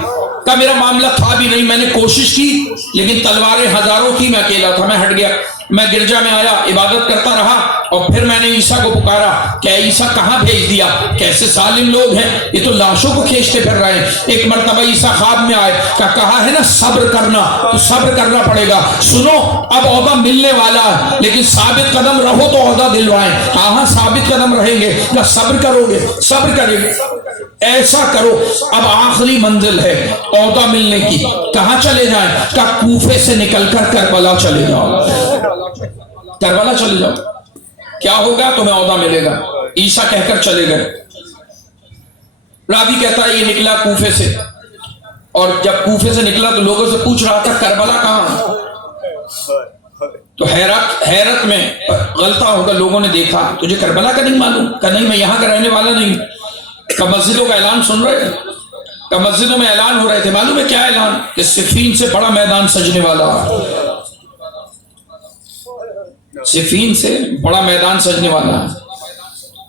کا میرا معاملہ تھا بھی نہیں. میں نے کوشش کی لیکن تلواریں ہزاروں تھی, میں اکیلا تھا. میں ہٹ گیا. میں گرجا میں آیا, عبادت کرتا رہا اور پھر میں نے عیسیٰ کو پکارا کہ عیسیٰ کہاں بھیج دیا؟ کیسے ظالم لوگ ہیں, یہ تو لاشوں کو کھینچتے پھر رہے ہیں. ایک مرتبہ عیسیٰ خواب میں آئے, کہا ہے نا صبر کرنا, تو صبر کرنا پڑے گا. سنو اب عہدہ ملنے والا ہے لیکن ثابت قدم رہو تو عہدہ دلوائیں. ہاں صابت قدم رہیں گے. کیا صبر کرو گے؟ صبر کریں گے. ایسا کرو, اب آخری منزل ہے عہدہ ملنے کی. کہاں چلے جائیں؟ کہ کوفے سے نکل کر کربلا چلے جاؤ. کربلا چلے جاؤ, کیا ہوگا؟ تمہیں عہدہ ملے گا. عیسیٰ کہہ کر چلے گئے. راوی کہتا ہے یہ نکلا کوفے سے, اور جب کوفے سے نکلا تو لوگوں سے پوچھ رہا تھا کربلا کہاں؟ تو حیرت میں غلطہ ہوگا, لوگوں نے دیکھا تجھے کربلا کا نہیں معلوم؟ کہ نہیں, میں یہاں کا رہنے والا نہیں. کہ مسجدوں کا اعلان سن رہے ہیں؟ کہ مسجدوں میں اعلان ہو رہے تھے. معلوم ہے کیا اعلان؟ کہ صفین سے بڑا میدان سجنے والا. صفین سے بڑا میدان سجنے والا.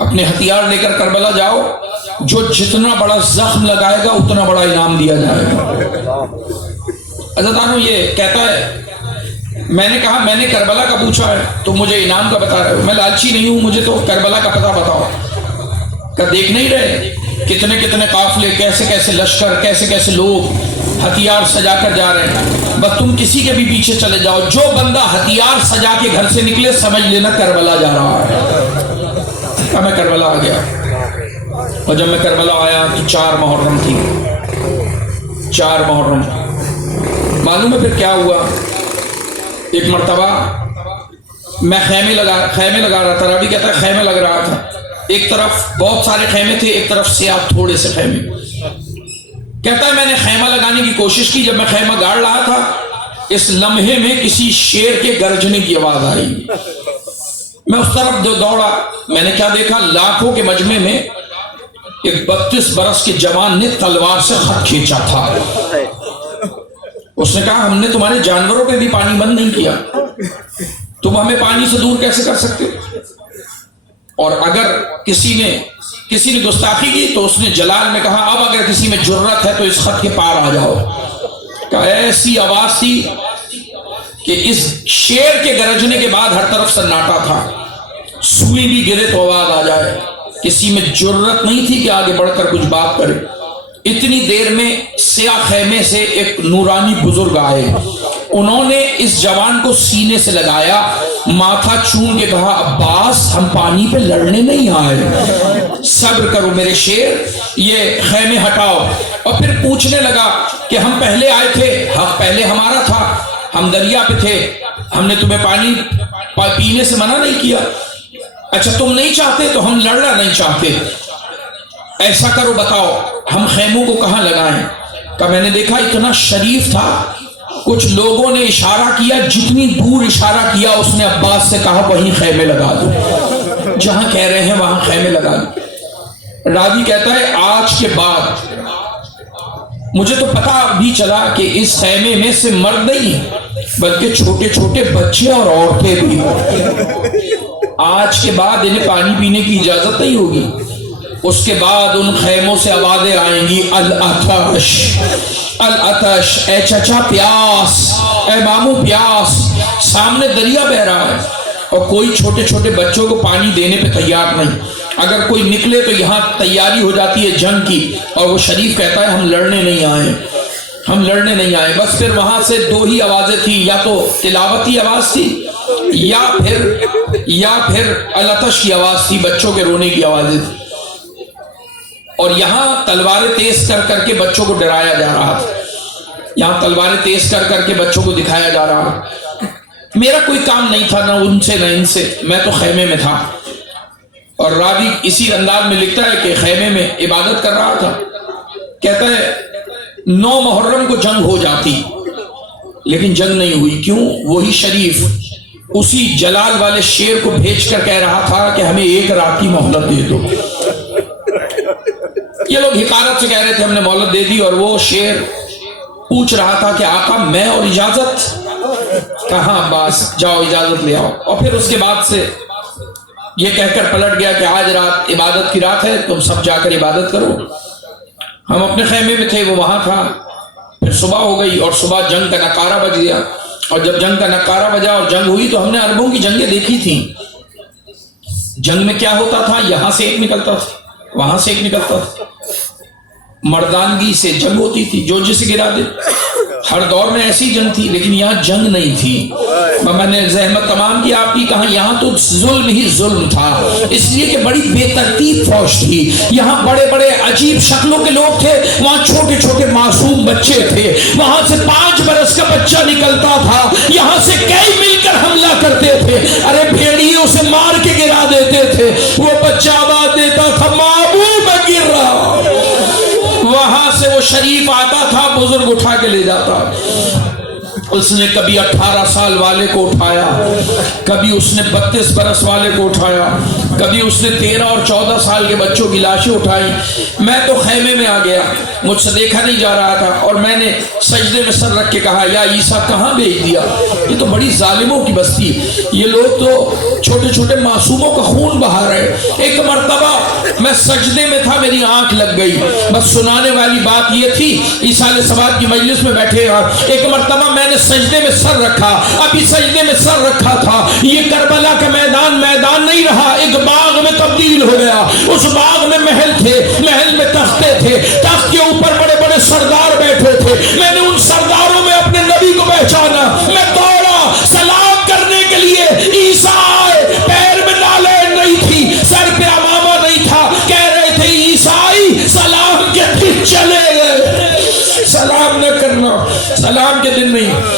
اپنے ہتھیار لے کر کربلا جاؤ, جو جتنا بڑا زخم لگائے گا اتنا بڑا انعام دیا جائے گا. حضرت عنہ یہ کہتا ہے میں نے کہا میں نے کربلا کا پوچھا ہے تو مجھے انعام کا بتا رہے ہو. میں لالچی نہیں ہوں, مجھے تو کربلا کا پتہ بتاؤ. کہ دیکھ نہیں رہے کتنے کتنے قافلے, کیسے کیسے لشکر, کیسے کیسے لوگ ہتھیار سجا کر جا رہے ہیں. بس تم کسی کے بھی پیچھے چلے جاؤ, جو بندہ ہتھیار سجا کے گھر سے نکلے سمجھ لینا کربلا جا رہا ہے. میں کربلا آ گیا, اور جب میں کربلا آیا تو 4 محرم تھی. 4 محرم. معلوم ہے پھر کیا ہوا؟ ایک مرتبہ میں خیمے لگا رہا تھا. ربی کہتا ہے خیمے لگ رہا تھا. ایک طرف بہت سارے خیمے تھے, ایک طرف سیاہ تھوڑے سے خیمے. کہتا ہے میں نے خیمہ لگانے کی کوشش کی. جب میں خیمہ گاڑ رہا تھا اس لمحے میں کسی شیر کے گرجنے کی آواز آئی. میں اس طرف دوڑا. میں نے کیا دیکھا؟ لاکھوں کے مجمع میں ایک 32 برس کے جوان نے تلوار سے خط کھینچا تھا. اس نے کہا ہم نے تمہارے جانوروں پہ بھی پانی بند نہیں کیا, تم ہمیں پانی سے دور کیسے کر سکتے ہو؟ اور اگر کسی نے گستاخی کی تو اس نے جلال میں کہا اب اگر کسی میں جرت ہے تو اس خط کے پار آ جاؤ. کہ ایسی آواز تھی کہ اس شیر کے گرجنے کے بعد ہر طرف سناٹا تھا. سوئی بھی گرے تو آواز آ جائے. کسی میں جرت نہیں تھی کہ آگے بڑھ کر کچھ بات کرے. اتنی دیر میں سیاہ خیمے سے ایک نورانی بزرگ آئے. انہوں نے اس جوان کو سینے سے لگایا، ماتھا چوم کے کہا عباس ہم پانی پہ لڑنے نہیں آئے، صبر کرو میرے شیر، یہ خیمے ہٹاؤ۔ اور پھر پوچھنے لگا کہ ہم پہلے آئے تھے، حق پہلے ہمارا تھا، ہم دریا پہ تھے، ہم نے تمہیں پانی پینے سے منع نہیں کیا، اچھا تم نہیں چاہتے تو ہم لڑنا نہیں چاہتے، ایسا کرو بتاؤ ہم خیموں کو کہاں لگائیں؟ کہ میں نے دیکھا اتنا شریف تھا، کچھ لوگوں نے اشارہ کیا، جتنی دور اشارہ کیا اس نے عباس سے کہا وہیں خیمے لگا دو، جہاں کہہ رہے ہیں وہاں خیمے لگا دو۔ راوی کہتا ہے آج کے بعد مجھے تو پتا بھی چلا کہ اس خیمے میں سے مرد نہیں بلکہ چھوٹے چھوٹے بچے اور عورتیں بھی، آج کے بعد انہیں پانی پینے کی اجازت نہیں ہوگی۔ اس کے بعد ان خیموں سے آوازیں آئیں گی العطش العطش، اے چچا پیاس، اے مامو پیاس، سامنے دریا بہ رہا ہے اور کوئی چھوٹے چھوٹے بچوں کو پانی دینے پہ تیار نہیں، اگر کوئی نکلے تو یہاں تیاری ہو جاتی ہے جنگ کی، اور وہ شریف کہتا ہے ہم لڑنے نہیں آئے، ہم لڑنے نہیں آئے۔ بس پھر وہاں سے دو ہی آوازیں تھی، یا تو تلاوتی آواز تھی یا پھر العطش کی آواز تھی، بچوں کے رونے کی آوازیں تھی، اور یہاں تلواریں تیز کر کر کے بچوں کو ڈرایا جا رہا تھا، یہاں تلواریں تیز کر کر کے بچوں کو دکھایا جا رہا۔ میرا کوئی کام نہیں تھا، نہ ان سے نہ ان سے، میں تو خیمے میں تھا۔ اور راوی اسی انداز میں لکھتا ہے کہ خیمے میں عبادت کر رہا تھا، کہتا ہے 9 محرم کو جنگ ہو جاتی لیکن جنگ نہیں ہوئی، کیوں؟ وہی شریف اسی جلال والے شیر کو بھیج کر کہہ رہا تھا کہ ہمیں 1 رات کی مہلت دے دو۔ یہ لوگ حقارت سے کہہ رہے تھے ہم نے مہلت دے دی، اور وہ شیر پوچھ رہا تھا کہ آقا میں اور اجازت؟ کہاں عباس جاؤ اجازت لے آؤ۔ اور پھر اس کے بعد سے یہ کہہ کر پلٹ گیا کہ آج رات عبادت کی رات ہے، تم سب جا کر عبادت کرو۔ ہم اپنے خیمے میں تھے، وہ وہاں تھا۔ پھر صبح ہو گئی اور صبح جنگ کا نکارہ بج گیا، اور جب جنگ کا نکارہ بجا اور جنگ ہوئی تو ہم نے عربوں کی جنگیں دیکھی تھیں۔ جنگ میں کیا ہوتا تھا؟ یہاں سے ایک نکلتا تھا، وہاں سے ایک نکلتا تھا، مردانگی سے جنگ ہوتی تھی، جو جسے گرا دے۔ ہر دور میں ایسی جنگ تھی، لیکن یہاں جنگ نہیں تھی۔ میں نے زحمت تمام کی آپ کی، کہا یہاں تو ظلم ہی ظلم تھا، اس لیے کہ بڑی بے ترتیب فوج تھی، یہاں بڑے بڑے عجیب شکلوں کے لوگ تھے، وہاں چھوٹے چھوٹے معصوم بچے تھے، وہاں سے 5 برس کا بچہ نکلتا تھا، یہاں سے کئی مل کر حملہ کرتے تھے، ارے بھیڑیوں سے مار کے گرا دیتے تھے، وہ بچہ آواز دیتا تھا مابو میں گر رہا، وہاں سے وہ شریف آتا تھا، بزرگ اٹھا کے لے جاتا۔ اس نے کبھی 18 سال والے کو اٹھایا، کبھی اس نے 32 برس والے کو اٹھایا، کبھی اس نے 13 اور 14 سال کے بچوں کی لاشیں اٹھائی۔ میں تو خیمے میں آ گیا، مجھ سے دیکھا نہیں جا رہا تھا، اور میں نے سجدے میں سر رکھ کے کہا یا عیسیٰ کہاں بھیج دیا؟ یہ تو بڑی ظالموں کی بستی، یہ لوگ تو چھوٹے چھوٹے معصوموں کا خون بہا رہے۔ ایک مرتبہ میں سجدے میں تھا، میری آنکھ لگ گئی، بس سنانے والی بات یہ تھی، عیسیٰ علیہ السلام کی مجلس میں بیٹھے ہیں، ایک مرتبہ میں نے سجدے میں سر رکھا، ابھی سجدے میں سر رکھا تھا، یہ کربلا کا میدان نہیں رہا، ایک باغ میں تبدیل ہو گیا۔ اس باغ میں محل تھے، محل میں تختے تھے، تخت کے اوپر بڑے بڑے سردار بیٹھے تھے، میں نے ان سرداروں میں اپنے نبی کو پہچانا، میں دوڑا سلام کرنے کے لیے، عیسیٰ آئے، پیر میں نالین نہیں تھی، سر پہ امامہ نہیں تھا، کہہ رہے تھے عیسائی سلام کے دن چلے گئے، سلام نہ کرنا، سلام کے دن نہیں۔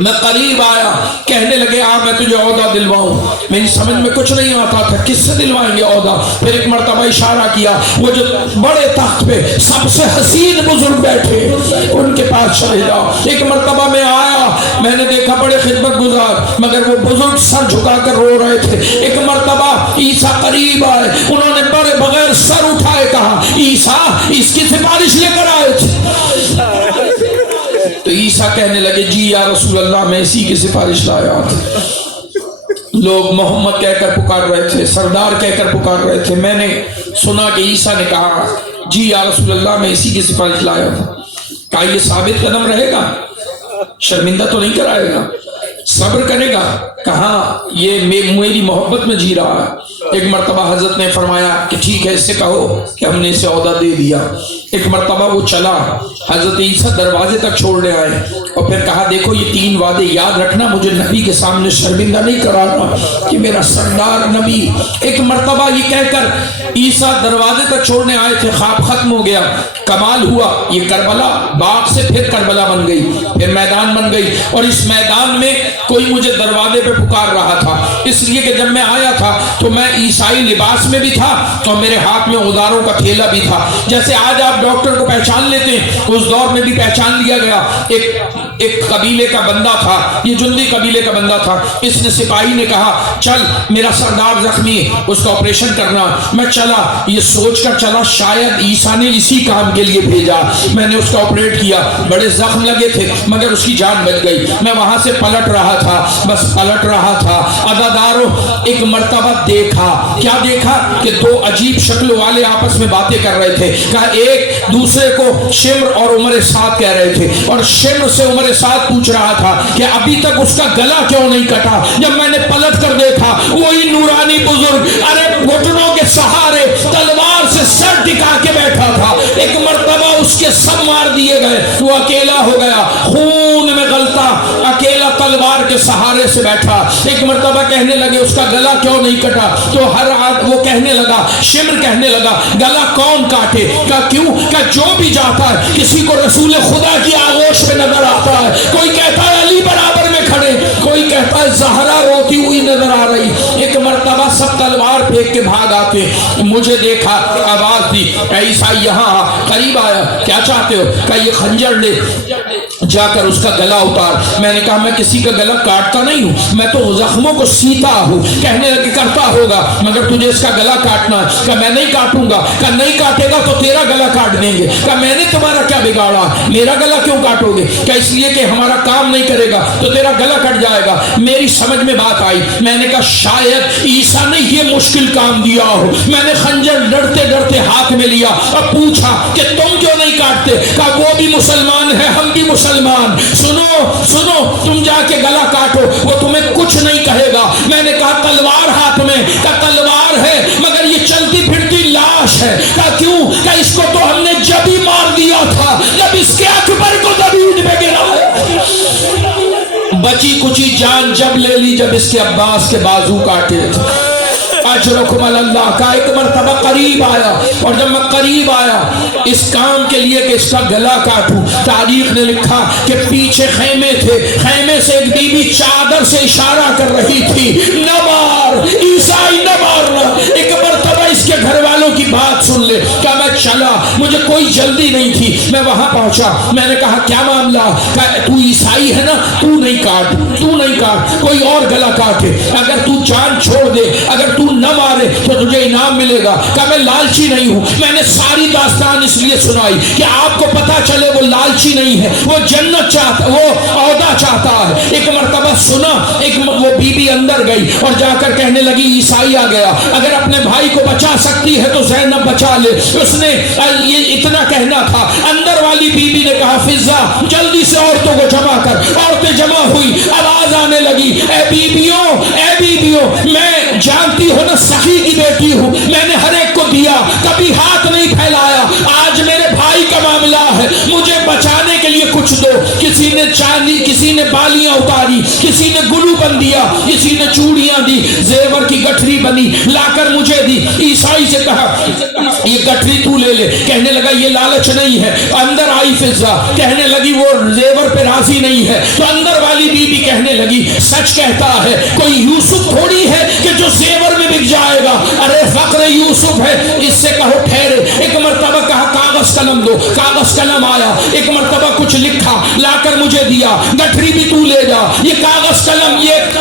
میں قریب آیا، کہنے لگے میں تجھے عہدہ دلواؤں، میری سمجھ میں کچھ نہیں آتا تھا کس سے دلوائیں گے عہدہ۔ پھر ایک مرتبہ اشارہ کیا، وہ جو بڑے تخت پہ سب سے حسین بزرگ بیٹھے ان کے پاس چلے جاؤ۔ ایک مرتبہ میں آیا، میں نے دیکھا بڑے خدمت گزار، مگر وہ بزرگ سر جھکا کر رو رہے تھے۔ ایک مرتبہ عیسیٰ قریب آئے، انہوں نے بڑے بغیر سر اٹھائے کہا عیسیٰ اس کی سفارش لے کر آئے تھے؟ تو عیسیٰ کہنے لگے جی یا رسول اللہ میں اسی کی سفارش لایا تھا۔ لوگ محمد کہہ کر پکار رہے تھے، سردار کہہ کر پکار رہے تھے، میں نے سنا کہ عیسیٰ نے کہا جی یا رسول اللہ میں اسی کی سفارش لایا تھا۔ کہا یہ ثابت قدم رہے گا، شرمندہ تو نہیں کرائے گا، صبر کرے گا؟ کہا یہ میری محبت میں جی رہا ہے، ایک مرتبہ حضرت نے فرمایا کہ ٹھیک ہے اس سے کہو کہ ہم نے اسے عہدہ دے دیا۔ ایک مرتبہ وہ چلا، حضرت عیسیٰ دروازے تک چھوڑنے آئے اور پھر کہا دیکھو یہ 3 وعدے یاد رکھنا، مجھے نبی کے سامنے شرمندہ نہیں کرانا کہ میرا سردار نبی۔ ایک مرتبہ یہ کہہ کر عیسیٰ دروازے تک چھوڑنے آئے تھے، خواب ختم ہو گیا، کمال ہوا، یہ کربلا باغ سے پھر کربلا بن گئی، پھر میدان بن گئی، اور اس میدان میں کوئی مجھے دروازے پہ پکار رہا تھا، اس لیے کہ جب میں آیا تھا تو میں عیسائی لباس میں بھی تھا اور میرے ہاتھ میں اوزاروں کا تھیلا بھی تھا۔ جیسے آج آپ ڈاکٹر کو پہچان لیتے ہیں، اس دور میں بھی پہچان لیا گیا۔ ایک قبیلے کا بندہ تھا، یہ جندی قبیلے کا بندہ تھا، اس نے سپاہی نے کہا چل میرا سردار زخمی ہے اس کا آپریشن کرنا۔ میں چلا، یہ سوچ کر چلا شاید عیسیٰ نے اسی کام کے لیے بھیجا۔ میں نے اس کا آپریٹ کیا، بڑے زخم لگے تھے مگر اس کی جان بچ گئی۔ میں وہاں سے پلٹ رہا تھا، بس پلٹ رہا تھا، عزادارو ایک مرتبہ دیکھا، کیا دیکھا کہ 2 عجیب شکل والے آپس میں باتیں کر رہے تھے۔ کہا ایک دوسرے کو شمر اور عمر سعد کہہ رہے تھے، اور شمر سے عمر سعد پوچھ رہا تھا کہ ابھی تک اس کا گلا کیوں نہیں کٹا۔ جب میں نے پلٹ کر دیکھا وہی نورانی بزرگ ارے گھٹنوں کے سہارے تلوار سے سر ٹکا کے بیٹھا تھا۔ ایک مرتبہ اس کے سب مار دیے گئے، وہ اکیلا ہو گیا، خون میں غلطا، اکیلا تلوار کے سہارے سے بیٹھا۔ ایک مرتبہ کہنے لگے اس کا گلا کیوں نہیں کٹا، تو وہ کہنے لگا، شمر کہنے لگا گلا کون کاٹے؟ کہا کیوں؟ کہا جو بھی جاتا ہے کسی کو رسول خدا کی آغوش میں نظر آتا ہے، کوئی کہتا ہے علی برابر میں کھڑے، کوئی کہتا ہے زہرا روتی ہوئی نظر آ رہی۔ ایک مرتبہ سب تلوار پھینک کے بھاگ آتے، مجھے دیکھا، آواز دی اے عیسائی یہاں قریب آیا، کیا چاہتے ہو؟ کہا یہ خنجر لے، جا کر اس کا گلا اتار۔ میں نے کہا میں کسی کا گلا کاٹتا نہیں ہوں، میں تو زخموں کو سیتا ہوں۔ کہنے لگے کرتا ہوگا مگر تجھے اس کا گلا کاٹنا ہے۔ کہا میں نہیں کاٹوں گا۔ کہا نہیں کاٹے گا تو تیرا گلا کاٹ دیں گے۔ کہا میں نے تمہارا کیا بگاڑا، میرا گلا کیوں کاٹو گے؟ کہا اس لیے کہ ہمارا کام نہیں کرے گا تو تیرا گلا کٹ جائے گا۔ میری سمجھ میں بات آئی، میں نے کہا شاید عیسیٰ نے یہ مشکل کام دیا ہو۔ میں نے خنجر ڈرتے ڈرتے ہاتھ میں لیا اور پوچھا کہ تم کیوں نہیں کاٹتے؟ کہا وہ بھی مسلمان ہے، ہم بھی مسلمان، سنو تم جا کے گلا کاٹو، وہ تمہیں کچھ نہیں کہے گا۔ میں نے کہا تلوار ہاتھ میں؟ کہا تلوار ہے مگر یہ چلتی پھرتی لاش ہے۔ کہا کیوں؟ کہا اس کو تو ہم نے جب ہی مار دیا تھا جب اس کے اکبر کو زمین پہ گرا ہے۔ بچی کچی جان جب لے لی جب اس کے عباس کے بازو کاٹے تھے۔ اجرکم اللہ کا ایک مرتبہ قریب آیا، اور جب میں قریب آیا اس کام کے لیے کہ اس کا گلا کاٹوں، تاریخ نے لکھا کہ پیچھے خیمے تھے، خیمے سے ایک بی بی چادر سے اشارہ کر رہی تھی نہ مار عیسائی نہ مارنا۔ ایک مرتبہ اس کے گھر والوں کی بات سن لے۔ کیا میں چلا، مجھے کوئی جلدی نہیں تھی، میں وہاں پہنچا، میں نے کہا کیا معاملہ؟ کہا تو عیسائی ہے نا، تو نہیں کاٹ، کوئی اور گلا کاٹے، اگر تو جان چھوڑ دے، اگر تو نہ مارے تو تجھے انعام ملے گا۔ کہ میں لالچی نہیں ہوں، میں نے ساری داستان اس لیے سنائی کہ آپ کو پتا چلے وہ لالچی نہیں ہے، وہ جنت چاہتا، وہ عہدہ چاہتا ہے۔ ایک مرتبہ سنا، وہ بی بی اندر گئی اور جا کر کہنے لگی عیسائی آ گیا، اگر اپنے بھائی کو بچا سکتی ہے تو زینب بچا لے۔ اس نے یہ اتنا کہنا تھا، اندر والی بی بی نے کہا فضا جلدی سے عورتوں کو جمع کر۔ عورتیں جمع ہوئی، آواز آنے لگی اے بیبیوں میں جانتی ہو نا سخی کی بیٹی ہوں، میں نے ہر ایک کو دیا، کبھی ہاتھ نہیں پھیلایا، آج میرے بھائی کا معاملہ ہے، مجھے بچانے کے لیے کچھ دو۔ کسی نے چاندی، کسی نے بالیاں اتاری، کسی نے گلو بن دیا، کسی نے چوڑیاں دی، زیور کی گٹھری بنی لا کر مجھے دی۔ عیسائی سے کہا یہ گٹھری تو لے لے، کہنے لگا یہ لالچ نہیں ہے۔ اندر آئی فضا، کہنے لگی وہ زیور پہ راضی نہیں ہے، تو اندر والی بی بی کہنے لگی سچ کہتا ہے، کوئی یوسف تھوڑی ہے کہ جو زیور میں بک جائے گا، ارے فقر یوسف ہے، اس سے کہو ٹھہرے۔ ایک مرتبہ کہا کاغذ قلم دو، کاغذ قلم آیا، ایک مرتبہ کچھ لکھا لا کر مجھے دیا، گٹھری بھی تو لے جا، یہ کاغذ قلم،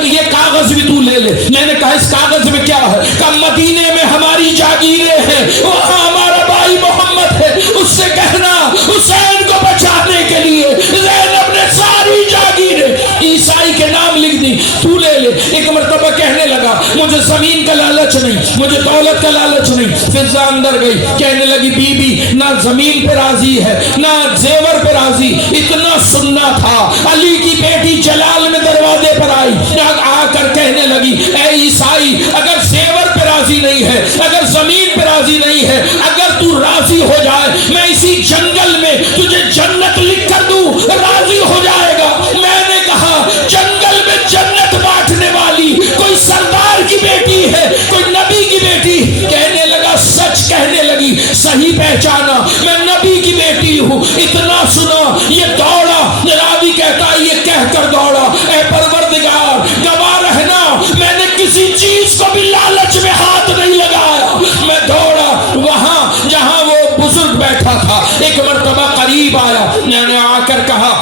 یہ کاغذ بھی تو لے لے۔ میں نے کہا اس کاغذ میں کیا ہے؟ کہ مدینے میں ہماری جاگیریں ہیں، وہاں ہمارا بھائی محمد ہے، اس سے کہنا حسین کو بچانے کے لیے زینب نے ساری جاگیریں عیسائی کے نام لکھ دی، تو لے لے۔ ایک مرتبہ کہنے لگا مجھے زمین کا لالچ نہیں، مجھے دولت کا لالچ نہیں۔ فضا اندر گئی، کہنے لگی بی بی نہ زمین پہ راضی ہے نہ زیور پہ راضی، اتنا سننا تھا۔ علی کی بیٹی جلال میں دروازے پر آئی، آ کر کہنے لگی اے عیسائی اگر زیور پہ راضی نہیں ہے, اگر زمین پہ راضی نہیں ہے, اگر تو راضی ہو جائے میں اسی جنگل میں تجھے جنت لکھ کر دوں, راضی ہو جائے گا. میں نے کہا جنگل میں جنت بانٹنے والی کوئی سردار کی بیٹی ہے, کوئی نبی کی بیٹی. کہنے لگا سچ کہنے لگی, صحیح پہچانا, میں نبی کی بیٹی ہوں. اتنا سنا یہ دوڑا, راوی کہتا ہے یہ کہہ کر دوڑا, اے پروردگار گواہ رہنا میں نے کسی چیز کو بھی لالچ میں ہاتھ نہیں لگایا. میں دوڑا وہاں جہاں وہ بزرگ بیٹھا تھا. ایک مرتبہ قریب آیا, میں نے آ کر کہا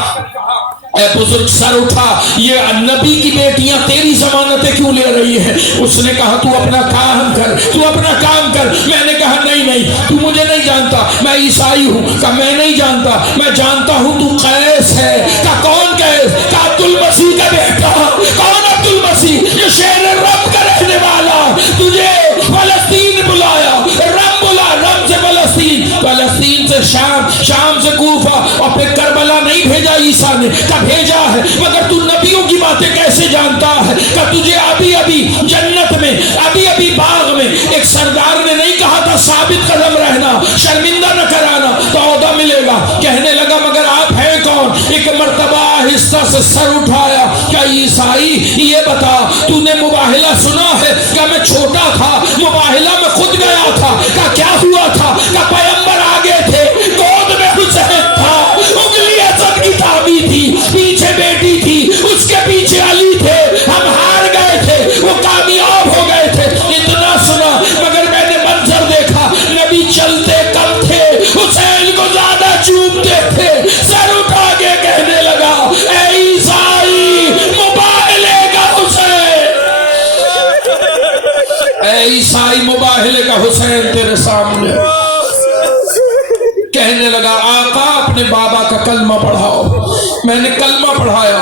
اے بزرگ سر اٹھا, یہ نبی کی بیٹیاں تیری ضمانتیں کیوں لے رہی ہیں؟ اس نے کہا تو اپنا کام کر, تو اپنا کام کر. میں نے کہا نہیں تو مجھے نہیں جانتا, میں عیسائی ہوں. کہا میں نہیں جانتا, میں جانتا ہوں تو قیس ہے. کہا کون قیس؟ کہا عبد المسیح کا بیٹا. کون عبد المسیح؟ یہ شہر رب کا رہنے والا. تجھے فلسطین بلایا, رب بلا, رب سے فلسطین, فلسطین سے شام, شام سے کوفہ, اور پھر کربلا نہیں بھیجا عیسیٰ نے. کہا بھیجا ہے, مگر تو نبیوں کی باتیں کیسے جانتا ہے؟ کہ تجھے ابھی ابھی جنت میں, ابھی ابھی باغ میں ایک سردار نے نہیں کہا تھا ثابت قدم رہنا, شرمندہ نہ کرانا, تو عہدہ ملے گا. کہنے لگا مگر آپ ہیں کون؟ ایک مرتبہ آہستہ سے سر اٹھایا. کیا عیسائی یہ بتا تو نے مباہلہ سنا ہے؟ کہ میں چھوٹا تھا, مباہلہ میں خود گیا تھا. کہ کیا ہوا تھا؟ کہ پیغمبر آگے تھے, گود میں حسین تھا, انگلی حسن کی تابی تھی, پیچھے بیٹی تھی, اس کے پیچھے علی تھے, ہم ہار گئے تھے, وہ کامیاب ہو گئے تھے. اتنا سنا مگر میں نے منظر دیکھا, نبی چلتے کم تھے, حسین کو زیادہ چومتے تھے. سر اٹھا کے کہنے لگا اے عیسائی مباہلے کا حسین, اے عیسائی مباہلے کا حسین تیرے سامنے. کہنے لگا آقا اپنے بابا کا کلمہ پڑھاؤ. میں نے کلمہ پڑھایا,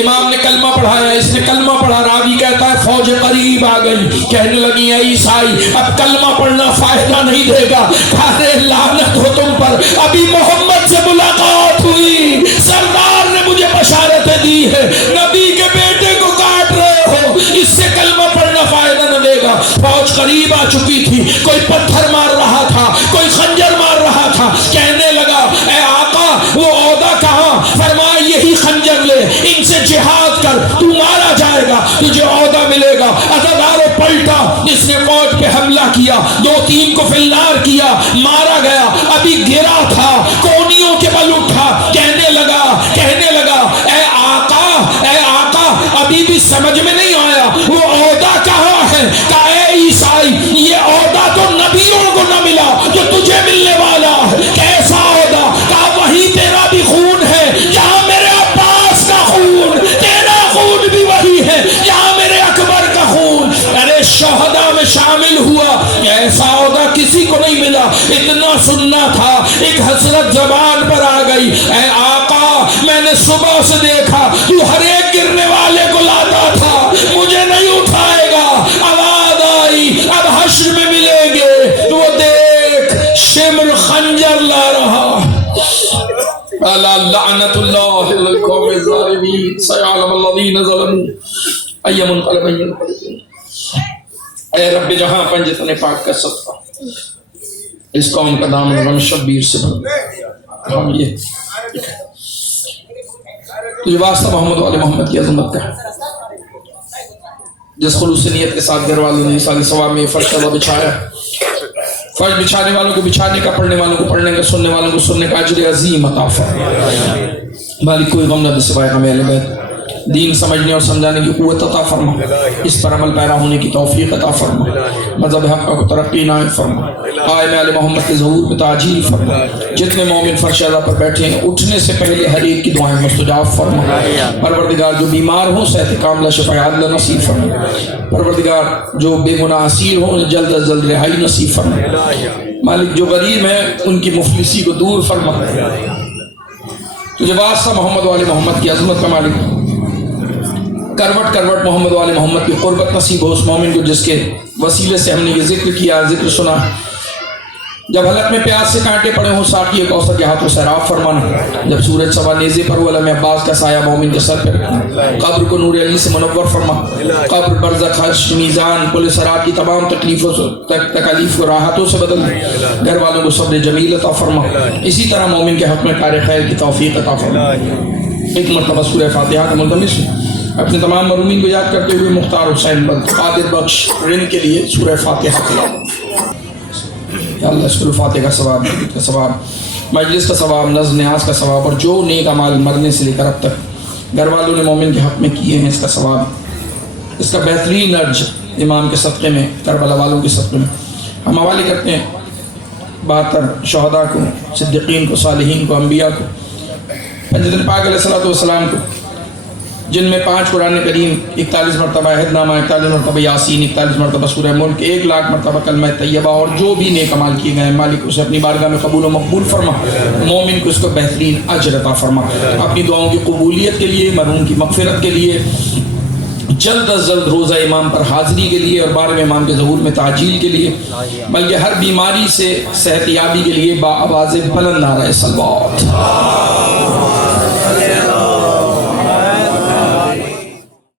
امام نے کلمہ پڑھایا, اس نے کلمہ پڑھا. راوی کہتا ہے فوج قریب آ گئی, کہنے لگی اے عیسائی اب کلمہ پڑھنا فائدہ نہیں دے گا. ارے لعنت ہو تم پر, ابھی محمد سے ملاقات ہوئی, سردار نے مجھے بشارتیں دی ہے, نبی کے بیٹے کو کاٹ رہے ہو, اس سے کلمہ پڑھنا فائدہ نہ دے گا. فوج قریب آ چکی تھی, کوئی پتھر مار رہا تھا, کوئی خنجر مار رہا تھا. کہنے لگا اے آقا وہ عہدہ کہاں؟ فرمایا یہی خنجر لے, ان سے جہاد کر, تو مارا جائے گا, تجھے عہدہ ملے گا. عزادارو پلٹا, جس نے فوج پہ حملہ کیا, 2-3 کو فلنار کیا, مارا گیا. ابھی گرا تھا, کونیوں کے بل اٹھا. کہنے لگا اے آقا ابھی بھی سمجھ میں نہیں آیا وہ عہدہ کہاں ہے؟ کہ اے عیسائی یہ عہدہ تو نبیوں کو نہ ملا جو تجھے ملنے والا ہے. کیسا عہدہ؟ کہا وہی تیرا بھی خون ہے جہاں میرے عباس کا خون, تیرا خون بھی وہی ہے جہاں میرے اکبر کا خون. ارے شہداء میں شامل ہوا, ایسا عہدہ کسی کو نہیں ملا. اتنا سننا تھا, ایک حسرت زبان پر آ گئی, اے آقا میں نے صبح سے دیکھا تو ہر ایک گرنے والے کو لاتا تھا, مجھے نہیں اٹھائے گا. آواز آئی اب حشر میں ملیں گے, وہ دیکھ شمر خنجر لا رہا. الا لعنت اللہ علی القوم الظالمین سیعلم الذین ظلموا ای منقلب ینقلبون. اے رب جہاں پنجتن پاک کا صدقہ اس قوم کا دامن غم شبیر سے بھر. ہم یہ تجھے واسطہ محمد والے محمد کی عظمت کا, جس خلوص نیت کے ساتھ گھر والوں نے سال ثواب میں فرش اللہ بچھایا. فرش بچھانے والوں کو بچھانے کا, پڑھنے والوں کو پڑھنے کا, سننے والوں کو سننے کا اجر عظیم عطا فرما. مالک کوئی غم نہ دے سوائے ہمیں اہل بیت, دین سمجھنے اور سمجھانے کی قوت عطا فرما, اس پر عمل پیرا ہونے کی توفیق عطا فرما, مذہب حق کو ترقی عنایت فرما, قائم آل محمد کے ظہور میں تعجیل فرما. جتنے مومن فرش اللہ پر بیٹھے ہیں اٹھنے سے پہلے ہر ایک کی دعائیں مستجاب فرما. پروردگار جو بیمار ہوں صحت کاملہ شفاء عاجلہ نصیب فرما. پروردگار جو بے گناہ اسیر ہوں جلد از جلد رہائی نصیب فرما. مالک جو غریب ہیں ان کی مفلسی کو دور فرما. تجھے واسطہ محمد والے محمد کی عظمت کا مالک, کروٹ کروٹ محمد والے محمد کی قربت نصیب ہو اس مومن کو جس کے وسیلے سے ہم نے یہ ذکر کیا, ذکر سنا. جب حلق میں پیاس سے کانٹے پڑے ہوں ساقی کوثر کے ہاتھوں سیراب فرمانا، جب سورج صبح نیزے پر ہو لمحہ عباس کا سایہ مومن کے سر پہ رکھنا، قبر کو نور علی سے منور فرما، قبر برزخ حشر میزان پل صراط کی تمام تکالیف کو راحتوں سے بدل دے، گھر والوں کو صبر جمیل عطا فرما، اسی طرح مومن کے حق میں کار خیر کی توفیق عطا فرما۔ ایک مرتبہ سورہ فاتحہ کا ملتمس اپنے تمام مرحومین کو یاد کرتے ہوئے مختار حسین بلد قادر بخش رند کے لیے سورہ فاتحہ تلاوت۔ یا اللہ سورہ فاتحہ کا ثواب، کا ثواب، مجلس کا ثواب، نظم نیاز کا ثواب، اور جو نیک اعمال مرنے سے لے کر اب تک گھر والوں نے مومن کے حق میں کیے ہیں اس کا ثواب، اس کا بہترین ارج امام کے صدقے میں، کربلا والوں کے صدقے میں ہم حوالے کرتے ہیں 72 شہداء کو، صدیقین کو، صالحین کو، انبیاء کو، حضرت پاک علیہ الصلوۃ والسلام کو، جن میں 5 قرآن کریم، 41 مرتبہ عہد نامہ، 41 مرتبہ یاسین، 41 مرتبہ سورہ ملک، 1,00,000 مرتبہ کلمہ طیبہ، اور جو بھی نیک عمل کیے گئے ہیں مالک اسے اپنی بارگاہ میں قبول و مقبول فرما، مومن کو اس کو بہترین اجر عطا فرما، اپنی دعاؤں کی قبولیت کے لیے، مرحوم کی مغفرت کے لیے، جلد از جلد روزہ امام پر حاضری کے لیے، اور 12ویں امام کے ظہور میں تعجیل کے لیے، بلکہ ہر بیماری سے صحت یابی کے لیے با آواز بلند نعرہ صلوات۔